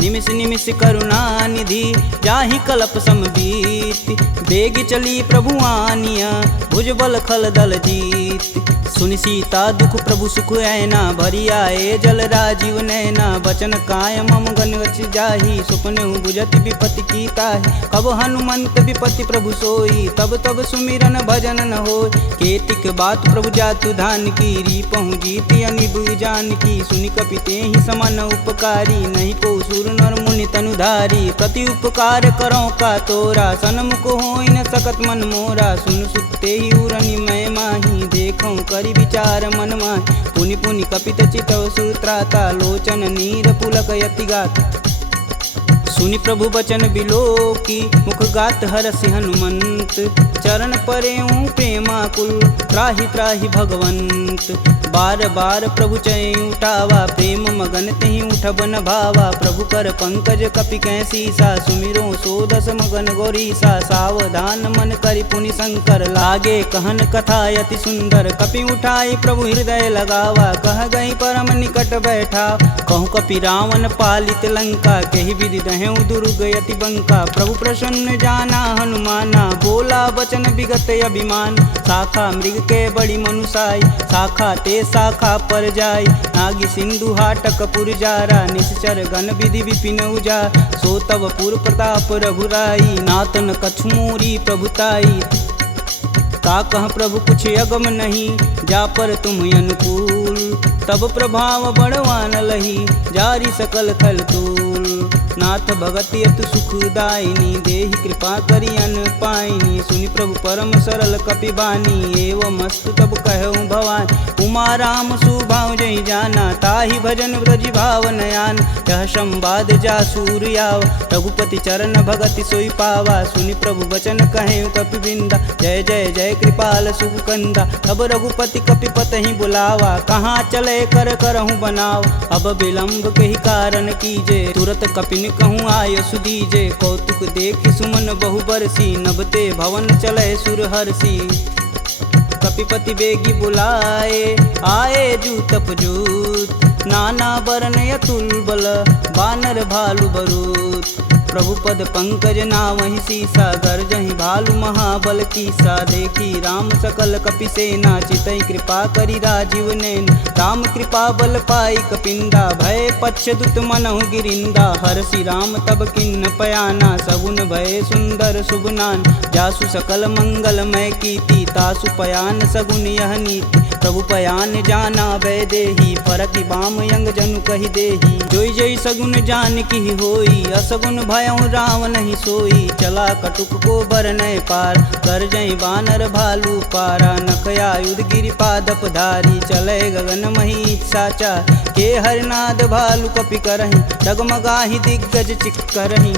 निमिष निमिष करुणा निधि जाहि कलप समबीत। बेग चली प्रभु आनिया भुजबल खल दल जीत। सुनि सीता दुख प्रभु सुख ऐना भरी आए जल राजीव नैना। बचन काय मम गन गच जाहि सुपने बुझत विपति की ताहि। कब हनुमंत विपति प्रभु सोई तब तब सुमिरन भजन न होय। केतिक बात प्रभु जातु धान की रीपहु जीति अनिब जान की। सुनि कपि तेहि समन उपकारी नहीं को सुर नर मुनि तनुधारी। प्रति उपकार करो का तोरा सनमुख होई न सकत मन मोरा। सुन सुते ही उरनि मैं माही देखऊँ करि विचार मन माहि। पुनि पुनि कपित चितव सुत्राता लोचन नीर पुलक यति गाता। सुनि प्रभु बचन बिलोकी मुख गात हरसि हनुमंत। चरण परेऊँ प्रेमाकुल त्राहि त्राहि भगवंत। बार बार प्रभु चै उठावा प्रेम मगन तेहि उठब न भावा। प्रभु कर पंकज कपि कैसीसा सुमिरो सोदस मगन गौरीसा। सावधान मन करि पुनि शंकर लागे कहन कथा अति सुंदर। कपि उठाई प्रभु हृदय लगावा कह गई परम निकट बैठा। कहूँ कपि रावण पालित लंका केहि विधि दहें दुर्ग यति बंका। प्रभु प्रसन्न जाना हनुमाना बोला वचन विगत अभिमान। शाखा मृग के बड़ी मनुसाई शाखा ते शाखा पर जाई। नागी सिंधु हाटक पुर जारा निश्चर गण विधि विपिन उजा। सो तब पुर प्रताप रघुराई नातन कछु मोरी प्रभुताई। का कह प्रभु कुछ अगम नहीं जा पर तुम अनुकूल। तब प्रभाव बड़वान लही जारी सकल खल तूल। नाथ भगति अतु सुखदायिनी देहि कृपा करि अन पाइनी। सुनि प्रभु परम सरल कपि बानी एवं मस्तु तब कहऊँ भवानी। उमा राम सुभाव जहि जाना ताहि भजन ब्रज भाव नयान। यह संवाद जा सूर्याव रघुपति चरण भगति सोई पावा। सुनि प्रभु वचन कहें कपि बिंदा जय जय जय कृपाल सुख कंदा। अब रघुपति कपि पतहि बुलावा कहाँ चले कर करहूँ बनाव। अब विलंब के ही कारण कीजे तुरत कपिन कहूँ आय सुदीजे। कौतुक देख सुमन बहु बरसी नभते भवन चले सुर हर्षि। कपिपति बेगी बुलाए आए जूत पजूत। नाना वर्ण अतुल बल बानर भालु बरूत। प्रभु पद पंकज नावहि सीसा गर्जहि भालु महाबल कीसा। देखी राम सकल कपि सेना चितई कृपा करि राजीव नैन। राम कृपा बल पाई कपिंदा भय पश्चदुत मनहु गिरिंदा। हरसि राम तब किन्न पयाना सगुन भय सुंदर शुभनान। जासु सकल मंगलमय कीर्ति तासु पयान सगुन यह नीति। प्रभु पयान जाना भय देही फरकि बाम यंग जनु कहि देही। जोई जोई सगुन जान की होई असगुन भयउ राम नहीं सोई। चला कटुक को बरनय पार कर जई बानर भालू पारा। नखया युध गिरि पादप धारी चले गगन मही साचा। के हरनाद भालू कपि करहि डगमगाहि दिग्गज चिक करहि।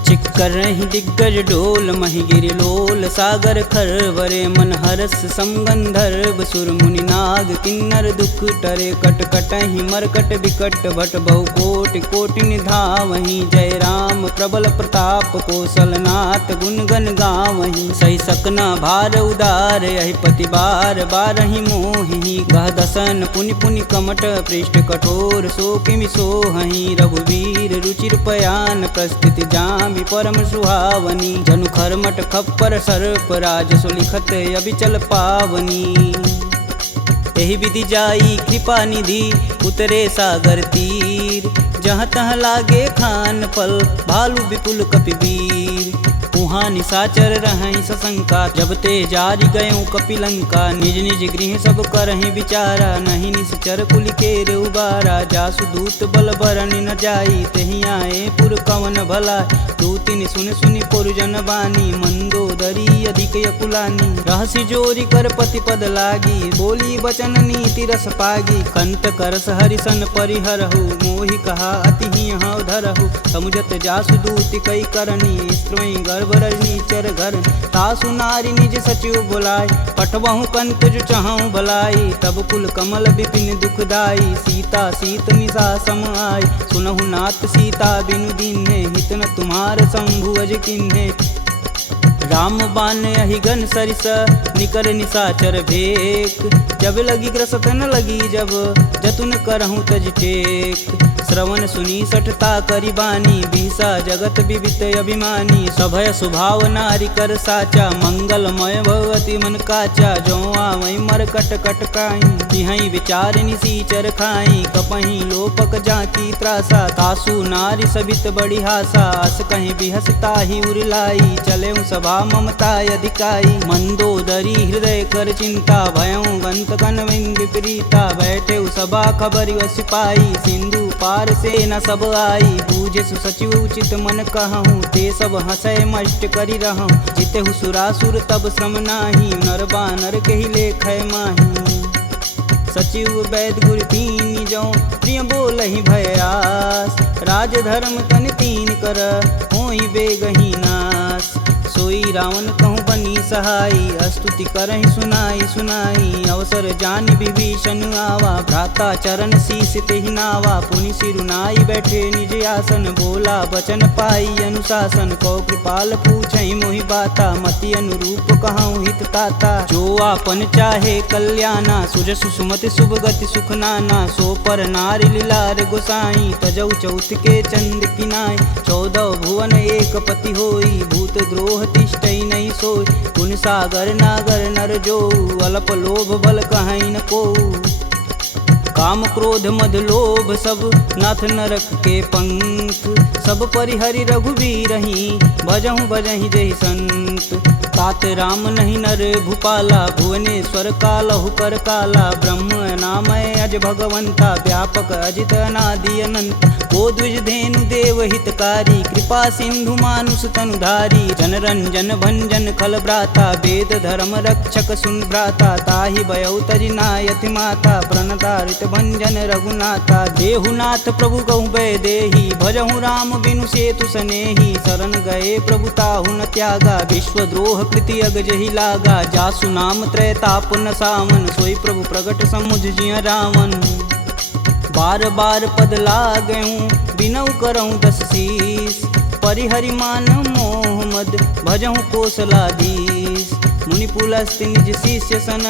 चिक कर रही दिग्गज डोल महिगिरि लोल सागर खरवरे मन हरस समगंधर्व सुर मुनि नाग किन्नर दुख टरे कट कटहि मरकट विकट भट बहु कोटि कोटि निधावहि जय राम प्रबल प्रताप कौशलनाथ गुण गण गावहि सही सकना भार उदार यही पति बार बारहि मोहि गह दसन पुनि पुनि कमट पृष्ठ कठोर सो किमि सोहहि रघुवीर रुचिर पयान प्रस्थिति जामि परम सुहावनी जनु खरमट खप्पर सर्प राजसु लिखत अबिचल पावनी एहि विधि जाई कृपा निधि उतरे सागर तीर जहाँ तहाँ लागे खान फल भालू विपुल कपिवीर उहाँ निशाचर रहहि सशंका जब ते जारि गयों कपिलंका निज निज गृह सब करहि विचारा नहीं निश्चर कुलिकेर उबारा जासु दूत बल बरनि न जाई तेहि आए पुर कवन भला दूतिन सुन सुनि पुरजन बानी मंदोदरी अधिक यकुलानी रहसि जोरी कर पति पद लागी बोली बचन नीति रस पागी कंत करस हरिसन परिहरहु मोहि कहा अति ही हव धरहु समुझत जासु दूति कई करनी स्त्रवई गर्भ रजनी चर घर तासु नारी निज सचिव बुलाय पठबहु कंत जो चाहूं भलाई तब कुल कमल विपिन दुखदाई सीता सीत निशा सम आय सुनहु नाथ सीता बिनु दीन्हे हित न तुम्हार शंभु अज किन्हे राम बान अहिगन सरिस निकर निशाचर भेक जब लगी ग्रसत न लगी जब जतुन करहूँ तज टेक श्रवण सुनी सठता करी बानी बिहसा जगत विवित अभिमानी सभय स्वभाव नारी कर साचा मंगलमय भगवती मन काचा जो आवई मर कट कट काई तिहई विचार निसीचर खाई कपही लोपक जाकी त्रासा तासु नारी सबित बड़ी हासा अस कहीं बिहसता ही उरलाई चले सभा ममता अधिकाई मंदोदरी हृदय कर चिंता भयं गंत कनविंद विपरीता बैठे सभा खबर सिपाही सिंधु पार से न सब आई बूझे सचिव उचित मन कहूँ ते सब हंसय मष्ट करी रहूँ जिते सुरासुर तब श्रम नाही नर बानर के ही लेख माही सचिव वैद गुर तीन जो प्रिय बोल ही भयास राज धर्म तन तीन कर होई बेगही नास सोई रावण कहूँ बनी सहाई स्तुति करहि सुनाई सुनाई अवसर जान विभीषण आवा भ्राता चरण शीस तेहि नावा पुनि सिरुनाई बैठे निज आसन बोला बचन पाई अनुशासन कौ कृपाल पूछहि मोहि बाता मति अनुरूप कहूँ हित ताता जो आपन चाहे कल्याणा सुजसु सुमति शुभ गति सुख नाना सो पर नारी लीलार गोसाई तजौ चौथ के चंद किनाय 14 भुवन एक पति होई भूत द्रोह तिष्ठई नहीं सोई गुण सागर नागर नर जो अल्प लोभ बल कहीं न को काम क्रोध मद लोभ सब नाथ नरक के पंख सब परिहरि रघुवीर ही भजहु भजहि जहि संत तात राम नहीं नर भूपाला भुवनेश्वर कालहु कर काला ब्रह्म नामय अज भगवंता व्यापक अजित अनादि अनंत को द्विज धेनु देव हितकारी कृपा सिंधु मानुष तनुधारी जन रंजन भंजन खल भ्राता वेद धर्म रक्षक सुन भ्राता ताहि भयउ तजि नायति माता प्रणतारित भंजन रघुनाथा देहुनाथ प्रभु कहु भय देहि भजहु राम बिनु सेतु सनेहि शरण गए प्रभु ताहु न त्यागा विश्वद्रोह कृति अगजहि लागा जासु नाम त्रैताप न सावन सोई प्रभु प्रगट समुझ जिय रावण बार बार पद लागऊं बिनऊ करऊं 10 शीस परिहरि मान मोह मद भजहु कौशलाधीश मुनि पुलस्त निज शिष्य सन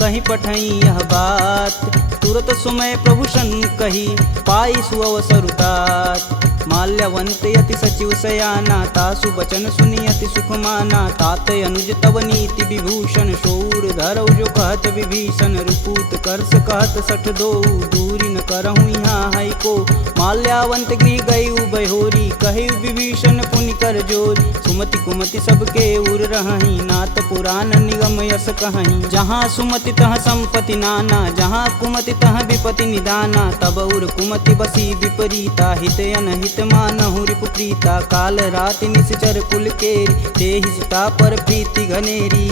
कहीं पठई यह बात तुरत सुमय प्रभु सन कही पाई सुअवसरुतात माल्यवंत यति सचिव सयाना तासु बचन सुनियति सुख माना तात अनुज तव नीति विभूषण शौर धरौ जो कहत विभीषण रुपूत करस कहत सठ दो दूरी न करहूँ यहाँ है को माल्यावंत गृह गई बहोरी कहे विभीषण पुनि कर जोरी सुमति कुमति सबके उर रही नाथ पुराण निगम यस कहीं जहाँ सुमति तह संपत्ति नाना जहाँ कुमति तह विपति निदाना तब उर कुमति बसी विपरीता हित अनहित मानहु रिपुप्रीता काल राति निश्चर कुल केरी देहि सीता पर प्रीति घनेरी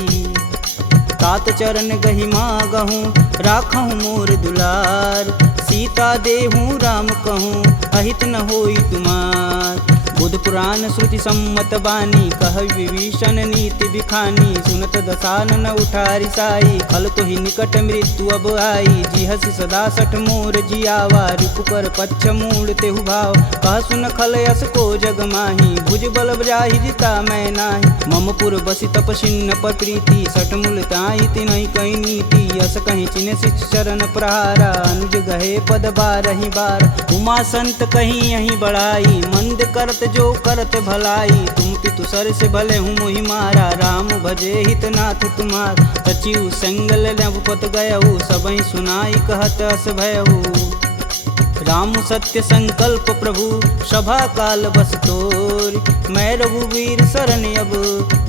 तात चरण गहि मागहूँ राखहूँ मोर दुलार सीता देहूँ राम कहूँ अहित न होई तुमार बुध पुराण श्रुति सम्मत बानी, कह विभीषण नीति बिखानी। सुनत दसानन उठारी साई, खल तो ही निकट मृत्यु अब आई। जिहसि सदा सठ मोर जियावा, रिपुकर पच्छ मूड़ तेहु भाव। कह सुन खल यस को जग माही, भुज बल जाहि जिता मैं नाही। मम पुर बसि तपसिन्न पर प्रीति, सठ मूल ताहि तिनहि कही नीति। यस कहीं चिन्ह शिष चरण प्रहारा, अनुज गहे पद बारहि बार। उमा संत कहीं यहीं बढ़ाई, मंद करत जो करत भलाई। तुम पितु सर से भले हूँ मोहि मारा, राम भजे हितनाथ तुम्हार। सचिव संगल नवपत गयहु, सबहि सुनाई कहत अस भयहु। राम सत्य संकल्प प्रभु, सभा काल बस तोरि। मैं रघुवीर शरण अब,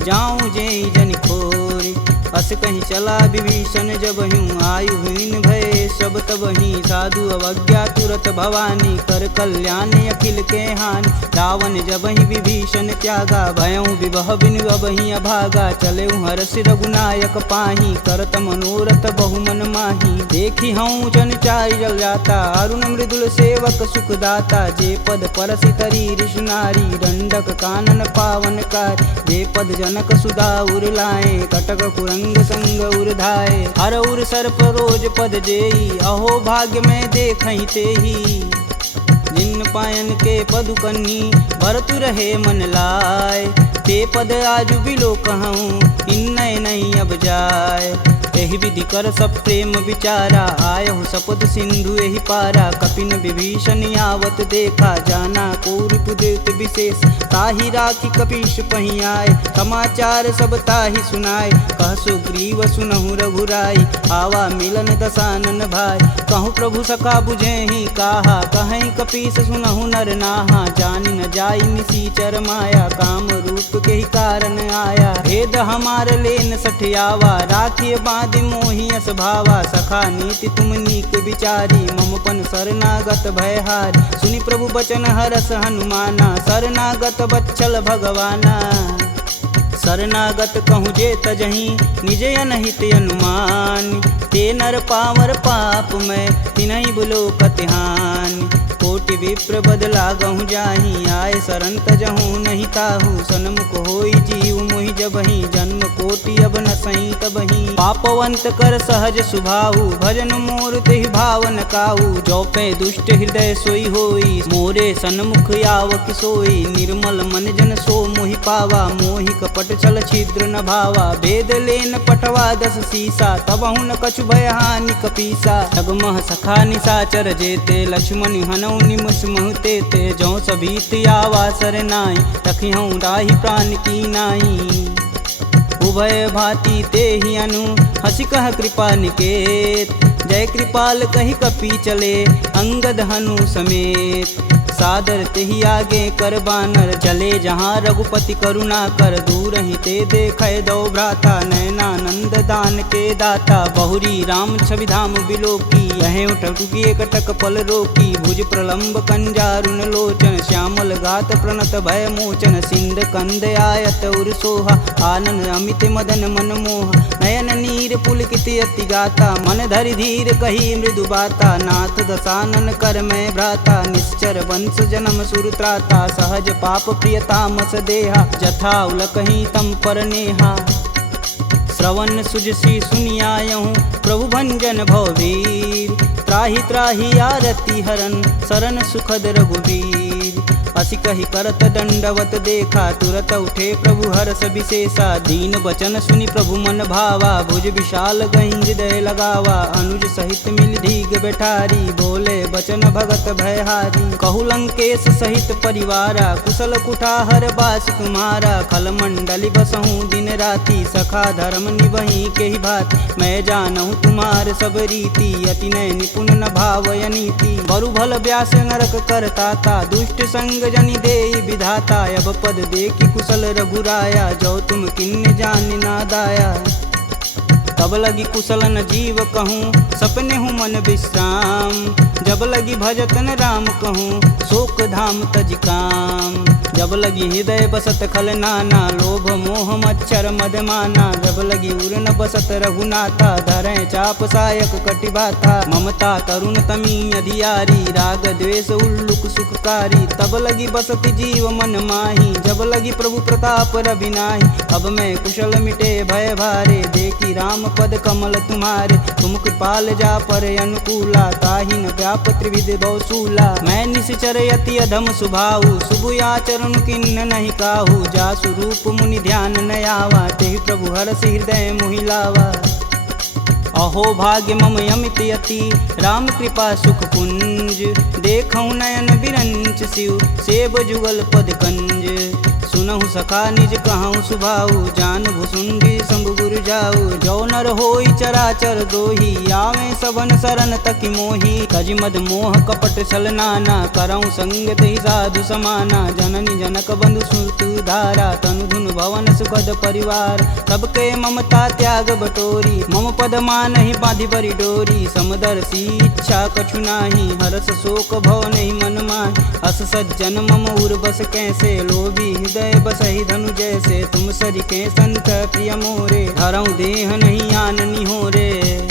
जाऊं जेहि जनि खोरि। अस कहीं चला विभीषण जब हूँ, आयुहीन भय सब तब ही। साधु अवज्ञा तुरत भवानी, कर कल्याण अखिल के हानि। रावण जब ही विभीषण त्यागा, भयऊँ विवह बिनु अब ही अभागा। चले हरष रघुनायक पाही, करत मनोरथ बहुमन माही। देखी हूँ जन चारि जल जाता, अरुण मृदुल सेवक सुखदाता। जे पद परसि तरी ऋषि नारी, दंडक कानन पावन कार। जे पद जनक सुधा उर लाए, कटक कुरंग संग उर धाये। हर उर सर्प रोज पद जेई, अहो भाग्य में देखहि तेहि। जिन पायन के पदु कन्ही, भरतु रहे मन लाय। ते पद आजु बिलो कहूँ, इन्नय नहीं अब जाय। एहि विधि कर सब प्रेम विचारा, आयहु सपद सिंधु एहि पारा। कपिन विभीषण आवत देखा, जाना कौरव देत विशेष। ताहि राखी कपीश पही आए, समाचार सब ताहि सुनाए। कह सुग्रीव सुनहु रघुराई, आवा मिलन दसानन भाई। कहूँ प्रभु सखा बुझेहि काहा, कहीं कपीस सुनहु नर नाहा। जानि न जाई निसीचर माया, काम रूप के ही कारण आया। भेद हमार लेन सठियावा, राखिय बांधि मोहि यस भावा। सखा नीति तुम नीक विचारी, मम पन शरणागत भयहारी। सुनि प्रभु बचन हरस हनुमाना, शरणागत बच्चल भगवाना। शरणागत कहूँ जे तजहि, निज अनहित अनुमान। ते नर पावर पाप में, तिन्हि बुलोकत हानि। कोटि विप्र बदला गहूँ जाहि, आए शरण तजहूँ नहीं ताहू। सन्मुख होई जीव मोहि जबहि, जन्म कोटि अब न सही तबहि। पापवंत कर सहज सुभाऊ, भजन मोर तेहि भावन काऊ। जो पे दुष्ट हृदय सोई होई, मोरे सन्मुख आव किसोई। निर्मल मन जन सो मोहि पावा, मोहि कपट छल छिद्र न भावा। भेद लेन पटवा दस सीसा, तबहु न कछु भय हानि कपीसा। जगमह सखा निशाचर जेते, लक्ष्मण हनौ निमस महते ते। जौ सभीत आवा सरनाई, तखिहूँ राहि प्राण की नाई। उभय भांति ते ही अनु, हंसी कह कृपा निकेत। जय कृपाल कही कपी चले, अंगद हनु समेत। सादर तेहि आगे कर बानर, चले जहाँ रघुपति करुणा कर। दूर ही ते देखे दो भ्राता, नयनानंद दान के दाता। बहुरी राम छवि धाम बिलोकी, यह उठुकी कटक पल रोकी। भुज प्रलंब कंजारुन लोचन, श्यामल गात प्रणत भय मोचन। सिंध कंद आयत उर सोहा, आनन अमित मदन मन मोह। नयन नीर पुलकित अति गाता, मन धरि धीर कही मृदु बाता। नाथ दसानन कर मैं भ्राता, निश्चर वंश जन्म सुर त्राता। सहज पाप प्रियतामस देहा, जथा उलकहि तम पर नेहा। श्रवण सुजसी सुनियायहूँ, प्रभु भंजन भववीर। त्राहि त्राहि आरती हरन, शरण सुखद रघुवीर। असी कही करत दंडवत देखा, तुरत उठे प्रभु हर्ष विशेषा। दीन वचन सुनि प्रभु मन भावा, भुज विशाल गहि हृदय लगावा। अनुज सहित मिल धीग बैठारी, बोले बचन भगत भयहारी। कहु लंकेश सहित परिवारा, कुशल कुठाहर बास तुम्हारा। खल मंडली बसहूँ दिन राति, सखा धर्म निबहि के ही भात। मैं जानहूँ तुम्हार सब रीति, अति नय निपुण न भावय नीति। बरु भल व्यास नरक करताता, दुष्ट संग जनि देई विधाता। अब पद देखि कुशल रघुराया, जो तुम किन्ने जान ना दाया। तब लगी कुशल न जीव कहूँ, सपने हूँ मन विश्राम। जब लगी भजतन राम कहूँ, शोक धाम तज काम। जब लगी हृदय बसत खल नाना, लोभ मोह मच्छर मदमाना। जब लगी उर न बसत रघुनाथा, धरें चाप सायक कटिबाथा। ममता तरुण तमी अधियारी, राग द्वेष उल्लुक सुखकारी। तब लगी बसत जीव मन माही, जब लगी प्रभु प्रताप रविनाही। अब मैं कुशल मिटे भय भारे, देखी राम पद कमल तुम्हारे। तुम कृपाल जा पर अनुकूला, ताहि न व्याप त्रिविध बहुसूला। मैं निश्चर यति अधम सुभाऊ, शुभ आचरण किन्न नहीं काहू। जासु रूप मुनि ध्यान न आवा, तेहि प्रभु हरष हृदय मोहि लावा। अहो भाग्य मम यमित यति, राम कृपा सुख कुंज। देखऊँ नयन बिरंच शिव, सेब जुगल पद कंज। सुनहु सखा निज कहूँ सुभाऊ, जान भुसुंडी शंभु गुरु जाऊ। जो नर होई चराचर द्रोही, आवे सबन शरण तकि मोही। तज मद मोह कपट छल नाना, करऊँ संगत ही साधु समाना। जननी जनक बंधु सुत धारा, तनु धुन भवन सुखद परिवार। सबके ममता त्याग बटोरी, मम पद मानहि बांधि बरी डोरी। समदर्शी इच्छा कछु नाही, हरस शोक भव नहीं मन माहि। अस सज्जन मम उर बस कैसे, लोभी हृदय बसहि धनु जैसे। तुम सरिके संत प्रिय मोरे, धरऊँ देह नहीं आननी हो रे।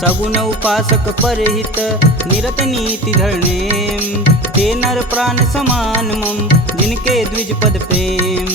सगुन उपासक परहित, निरत नीति धरनेम। ते नर प्राण समान मम, जिनके द्विज पद प्रेम।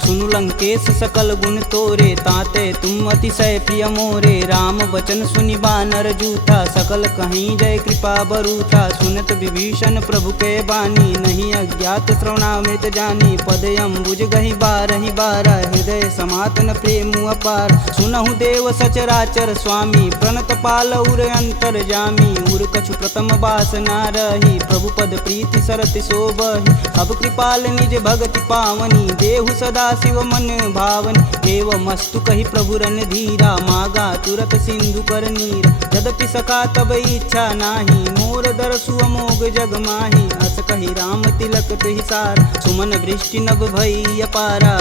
सुनु लंकेश सकल गुण तोरे, ताते तुम अतिशय प्रिय मोरे। राम बचन सुनि बानर जूथा, सकल कहीं जय कृपा बरूथा। सुनत विभीषण प्रभु के बानी, नहीं अज्ञात श्रवणामृत जानी। पद अम्बुज गहि बारहि बारा, हृदय समातन प्रेम अपार। सुनहु देव सचराचर स्वामी, प्रणत पाल उर अंतर जामी। उर कछु प्रथम बास ना रही, प्रभु पद प्रीति सरति शोभहि। अब कृपाल निज भगति पावनी, देहु सदा शिव मन भावनी। एवं मस्तु कही प्रभु रन धीरा, मागा तुरत सिंधु कर नीर। यद्यपि सखा तब इच्छा नाही, मोर दरसु अमोघ जग माही। अस कही राम तिलक तुहि सार, सुमन वृष्टि नभ भई अपारा।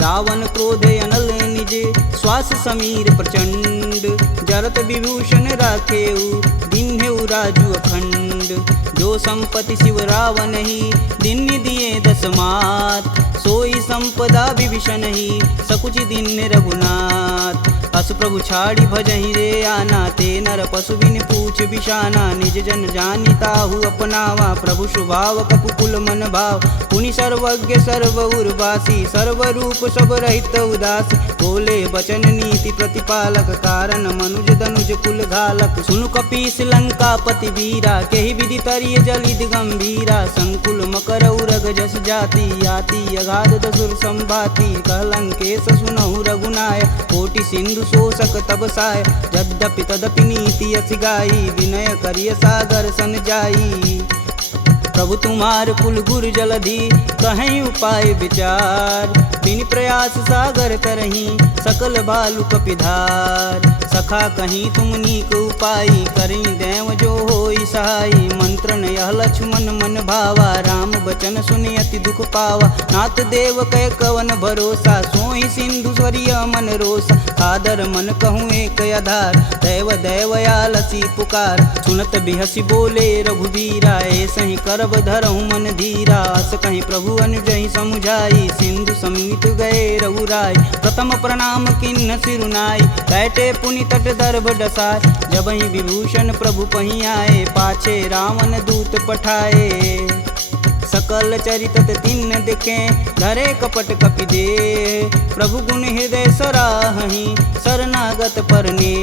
रावण क्रोधे अनल निज, श्वास समीर प्रचंड। जरत विभूषण राखेऊ, दिन्हेऊ राजु अखंड। जो संपत्ति शिव रावण ही, दिन दिए दस मात। सोई संपदा विभीषण ही, सकुच दिन रघुनाथ। अस प्रभु छाड़ी भजहि रे आना, ते नर पशु बिन पूछ बिशाना। निज जन जानि ताहु अपनावा, प्रभु स्वभाव कपुकुल मन भाव। पुनि सर्वज्ञ सर्व उर्वासी, सर्वरूप सब रहित उदासी। बोले बचन नीति प्रतिपालक, कारण मनुज धनुज कुल घालक। सुनु कपीस लंकापति वीरा, केहि विधि तरिय जलिद गंभीरा। संकुल मकर उरग जस जाति, याति अगाध दसुर संभाति। कह लंकेश सुनहु रघुनाय, कोटि सिंधु शोषक तब साय। यद्यपि तदपि नीति यस गाई, विनय करिय सागर सन जाई। प्रभु तुम्हार कुल गुर जलधि, कहीं उपाय विचार। बिन प्रयास सागर तरही, सकल बालु कपिधार। सखा कहीं तुम नीक उपाय, करी देव जो होई सहाई। मंत्र न यह लक्ष्मण मन भावा, राम बचन सुनि अति दुख पावा। नाथ देव कह कवन भरोसा, सोहि सिंधु स्वरिय मन रोसा। सादर मन कहूँ एक आधार, दैव दैवयालसी पुकार। सुनत बिहसी बोले रघुबीरा, ऐसे ही करब धरहु मन धीरा। अस कहीं प्रभु अनुजहि समुझाई, सिंधु समीत गए रघुराय। प्रथम प्रणाम किन्न सिरुनाई, बैठे पुनि तट दर्भ डसाय। जब ही विभूषण प्रभु पही आए, पाछे रावण दूत पठाए। सकल चरितत तिन्न दिखे, धरे कपट कपि दे। प्रभु गुण हृदय सराहहि, शरणागत परने।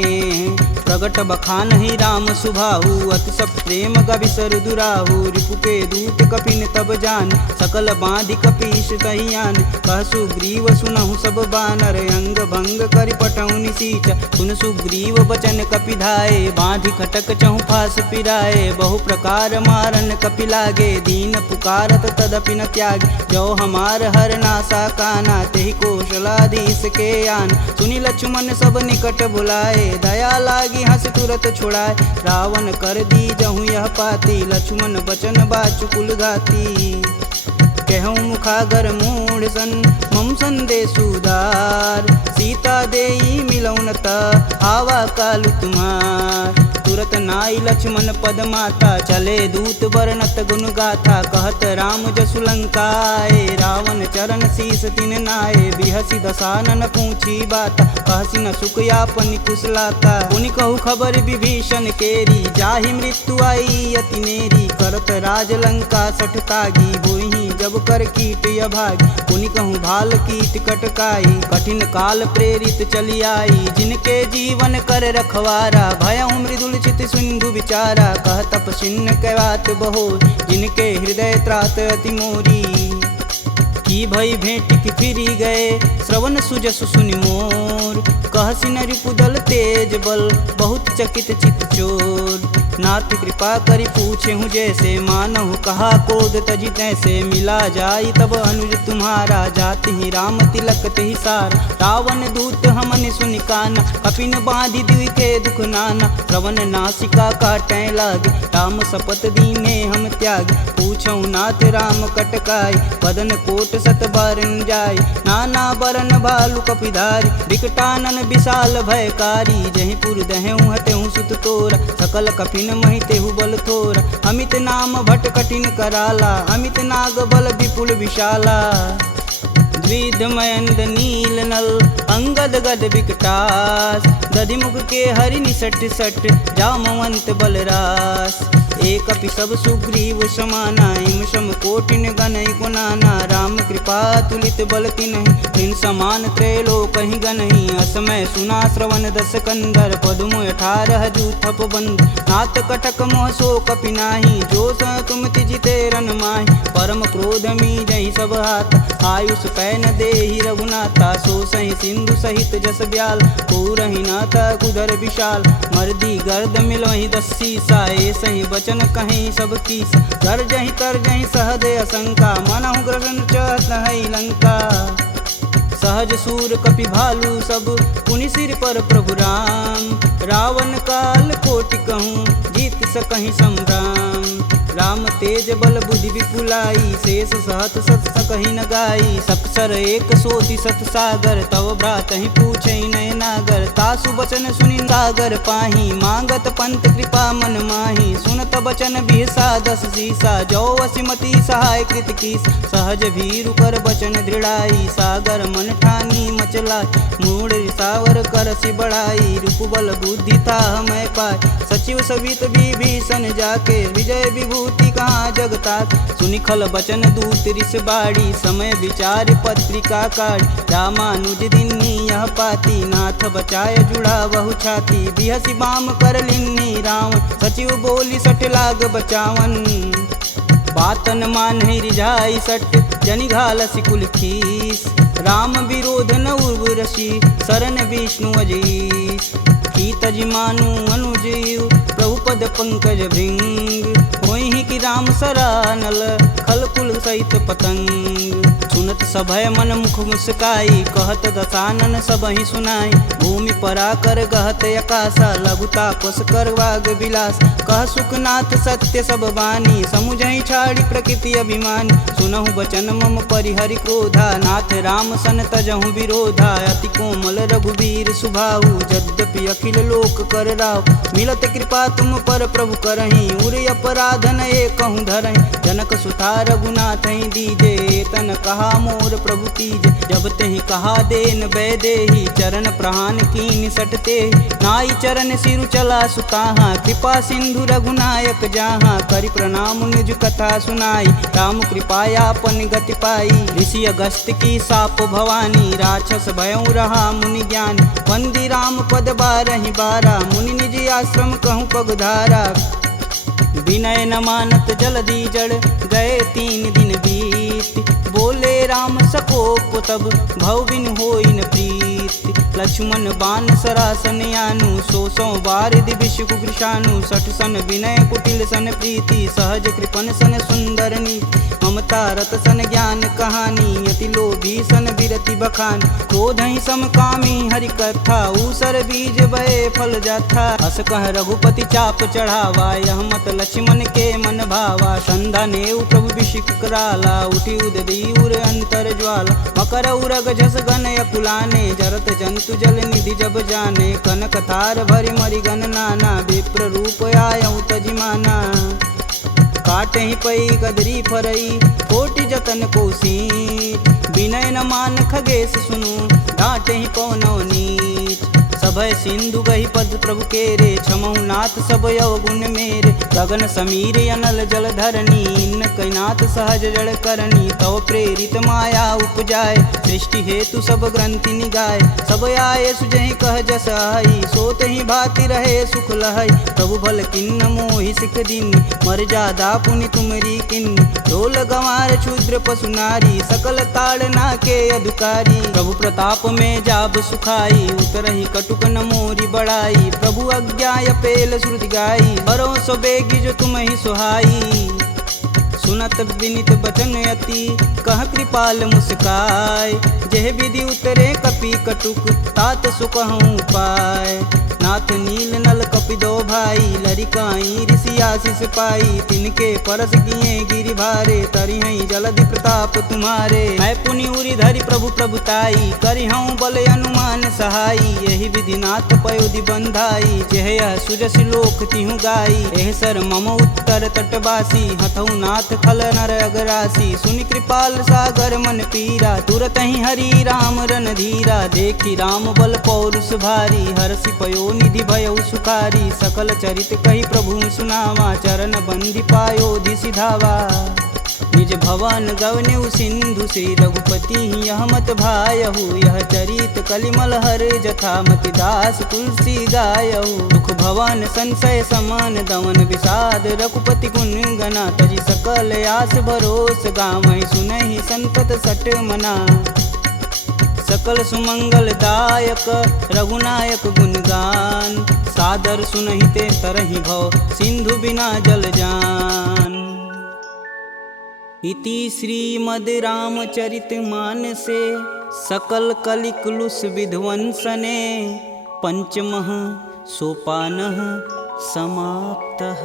प्रगट बखानहि राम सुभाहु, अति सब प्रेम गविसर दुराहु। रिपु के दूत कपिन तब जान, सकल बांधि कपीश तहियान। कह सुग्रीव सुनहु सब बानर, अंग भंग करि पठौनि निसीच। सुन सुग्रीव बचन कपि धाये, बांधि खटक चहु फास पिराए। बहु प्रकार मारन कपि लागे, दीन पुकारत तदपि न त्यागे। जो हमार हर नासा काना, तेहि कौशलाधीश के आन। सुनि लक्ष्मण सब निकट बुलाए, दया लागी हंस तुरत छुड़ाए। रावण कर दी जहु यह पाती, लक्ष्मण बचन बाचु कुल घाती। कहूँ मुखागर मूढ़ सन, मम संदेश उदार। सीता देई मिलौन त, आवा कालु तुम्हार। तुरत नाई लक्ष्मण पद माता, चले दूत बरनत गुण गाथा। कहत राम जसु लंकाए, रावण चरण शीस तिन नाए। बिहसी दसानन पूछी बात, कहसी न सुख यापन कुशलाता। पुनि कहु खबर विभीषण केरी, जाहि मृत्यु आई अति नेरी। करत राज लंका सठ तागी, होहि जब कर कीट अभागी। पुनि कहूँ भाल कीट कटकाई, कठिन काल प्रेरित चली आई। जिनके जीवन कर रखवारा, भयउ मृदुल चित सिंधु विचारा। कह तपसिन्न कै बात बहो, जिनके हृदय त्रात अति मोरी। की भई भेंट की फिरी गए, श्रवण सुजसु सुनि मोर। कहसी न रिपुदल तेज बल, बहुत चकित चित चोर। नाथ कृपा करि पूछे हूँ जैसे, मानहु कहा क्रोध तजि तैसे। मिला जाई तब अनुज तुम्हारा, जाति ही राम तिलक तेहि सार। रावण दूत हमन सुनि काना, कपिन बांधि दिवि के दुख नाना। श्रवण नासिका काटै लागे, राम शपथ दीने हम त्यागे। पूछौ नाथ राम कटकाई, बदन कोट सत बारन जाय। नाना बरन भालु कपिधारी, विकटानन विशाल भयकारी। जहीं पुर दहेउ हटेउ सुत तोरा, सकल कपिन महि तेहु बल थोरा। अमित नाम भट कठिन कराला, अमित नाग बल विपुल विशाला। द्विध मयंद नील नल, अंगद गद विकटास। दधिमुख के हरि निसट सट, जामवंत बलरास। एक अपि सब सुग्रीव समाना, इम सम कोटिन गनहि गुनाना। राम कृपा तुलित बल तिन्हि, तिन समान त्रैलोकहि गनहि। असमय सुना श्रवण दस कंदर, पदुम 18 जूथप बंद। नाथ कटक मोह सो कपि नाही, जो स तुम तिजिते रन माहि। परम क्रोध मीजहि सब हाथ, आयुष पै न देहि रघुनाथा। सो सहि सिंधु सहित जस ब्याल, पूरहि नाथा कुधर विशाल। मर्दी गर्द मिलहि 10 सीसा, सही बचन कहीं सब कीस। गर्जहि तरजहि सहदे असंका, मनहु ग्रसन चहत है लंका। सहज सूर कपि भालू सब, पुनि सिर पर प्रभु राम। रावण काल कोटि कहूँ, जीत सकहि संग्राम। राम तेज बल बुद्धि विपुलाई, शेष सहत सत सकहि न गाई। सकसर एक सोति सत सागर, तव भ्रातहि पूछै नय नागर। तासु बचन सुनि सागर पाही, मांगत पंत कृपा मन माही। सुनत बचन बिहसा 10 सीसा, जो वसिमति सहाय कृत कीस। सहज भीरु कर बचन दृढ़ाई, सागर मन ठानी मचला। मूढ़ रिसावर करसि बढ़ाई, रूप बल बुद्धि था मैं पाय। सचिव सवित विभीषण जाके, विजय विभूति कहाँ जगता। सुनि खल बचन दूत रिस बाड़ी, समय विचार पत्रिका काढ़। रामानुज दिन्नी यह पाती, नाथ बचाय जुड़ा बहु छाती। बिहसी बाम कर लिन्नी रावण, सचिव बोली सठ लाग बचावन। बातन मानहि रिझाई सट, जनि घालसि कुल खीस। राम विरोध न उर्वरसी, शरण विष्णु अजीस। की तजि मानु अनुजीव, प्रभु पद पंकज भृंग। होहि कि राम सरानल, खल कुल सहित पतंग। सुनत सभय मन मुख मुस्काई, कहत दसानन सबहि सुनाई। भूमि परा कर गहत आकाशा, लघुता पस कर वाग विलास। कह सुखनाथ सत्य सब बानी, समुझहि छाड़ी प्रकृति अभिमानी। सुनहु बचन मम परिहरि क्रोधा, नाथ राम सन तजहु विरोधा। अति कोमल रघुवीर सुभाऊ, यद्यपि अखिल लोक कर राव। मिलत कृपा तुम पर प्रभु करहि, उर अपराध न एकहु धरहि। जनक सुता रघुनाथ दीजे, तन कहा मोर प्रभु तीजे। जब तेहि कहा देन बैदेही, चरण प्रहान कीन सटते। नाई चरण सिरु चला सुताहा, कृपा सिंधु रघुनायक जहाँ। करि प्रणाम निज कथा सुनाई, राम कृपायापन गति पाई। ऋषि अगस्त की साप भवानी, राक्षस भयउ रहा मुनि ज्ञानी। वंदी राम पद 12 बारा, मुनि निज आश्रम कहूँ पगधारा। विनय न मानत जलधि जड़, गए 3 दिन बीत। बोले राम सकोप तब, भव बिन होई न प्रीत। लक्ष्मण बान सरासन यानु, 100 बारिधि विषु कुकृशानु। 60 सन विनय कुटिल सन प्रीति, सहज कृपन सन सुंदर नीति। ममता रत सन ज्ञान कहानी, अति लोभी सन विरति बखान। क्रोधहि समकामी हरि कथा, ऊसर बीज बए फल जाथा। अस कह रघुपति चाप चढ़ावा, यह मत लक्ष्मण के मन भावा। संधा नेउ प्रभु विषिक कराला, उठी उददी उर अंतर ज्वाला। मकर उरग झस गन अकुलाने, जरत जंतु जल निधि जब जाने, कनक तार भरि मरिगन नाना, विप्र रूप आयऊ तजिमाना। काटे ही पई गदरी फरई, कोटि जतन कोसी, विनय न मान खगेश सुनु, डांटे ही पवनौ नीच। सभय सिंधु गही पद प्रभु केरे, छमहु नाथ सब अवगुण मेरे। गगन समीर अनल जल धरनी, इन कैनाथ सहज जड़ करनी। तव प्रेरित माया उपजाय, सृष्टि हेतु सब ग्रंथि निगाय। सब आये सुजहि कह जस आई, सोत ही भाति रहे सुख लहै। प्रभु भल किन्न मोहि सिख दीनी, मर्यादा पुनि तुमरी किन्नी। ढोल गंवार क्षुद्र पशु नारी, सकल ताड़ना के अधिकारी। प्रभु प्रताप में जाब सुखाई, उतरहि कटुक न मोरी बड़ाई। प्रभु अज्ञा पेल श्रुति गाई, बरो सो बेगी जो तुम ही सुहाई। सुनत विनित बचन अति, कह कृपाल मुस्काय। जेह विधि उतरे कपि कटुक, तात सुकहूँ पाय। नाथ नील नल कपि दो भाई, लरिकाई ऋषि आशीष पाई। तिनके परस किए गिरि भारे, तरिहै जलधि प्रताप तुम्हारे। मैं पुनि उरि धरि प्रभु प्रभुताई, करिहऊँ बल अनुमान सहाई। यही विधि नाथ पयोधि बंधाई, जेह यह सुजस लोक तिहु गाई। एह सर मम उत्तर तटवासी, हथऊ नाथ खल नर अगरासी। सुनि कृपाल सागर मन पीरा, तुरत ही हरि राम रन धीरा। देखी राम बल पौरुष भारी, हरषि पयो निधि भयउ सुखारी। सकल चरित कही प्रभु सुनावा, चरण बंदी पायोधि सिधावा। निज भवन गवनेउ सिंधु, श्री रघुपति यह मत भायहु। यह चरित कलिमल हर जथा, मति दास तुलसी गायहु। दुख भवन संशय समान, दमन विषाद रघुपति गुण गना। तजि सकल आस भरोस, गावहि सुनहि संतत सट मना। सकल सुमंगल दायक रघुनायक गुणगान, सादर सुनहि ते तरहि भव, सिंधु बिना जल जान। इति श्रीमद् रामचरित मानसे, सकल कलिकुलुष विध्वंसने। पंचमः सोपानः समाप्तः।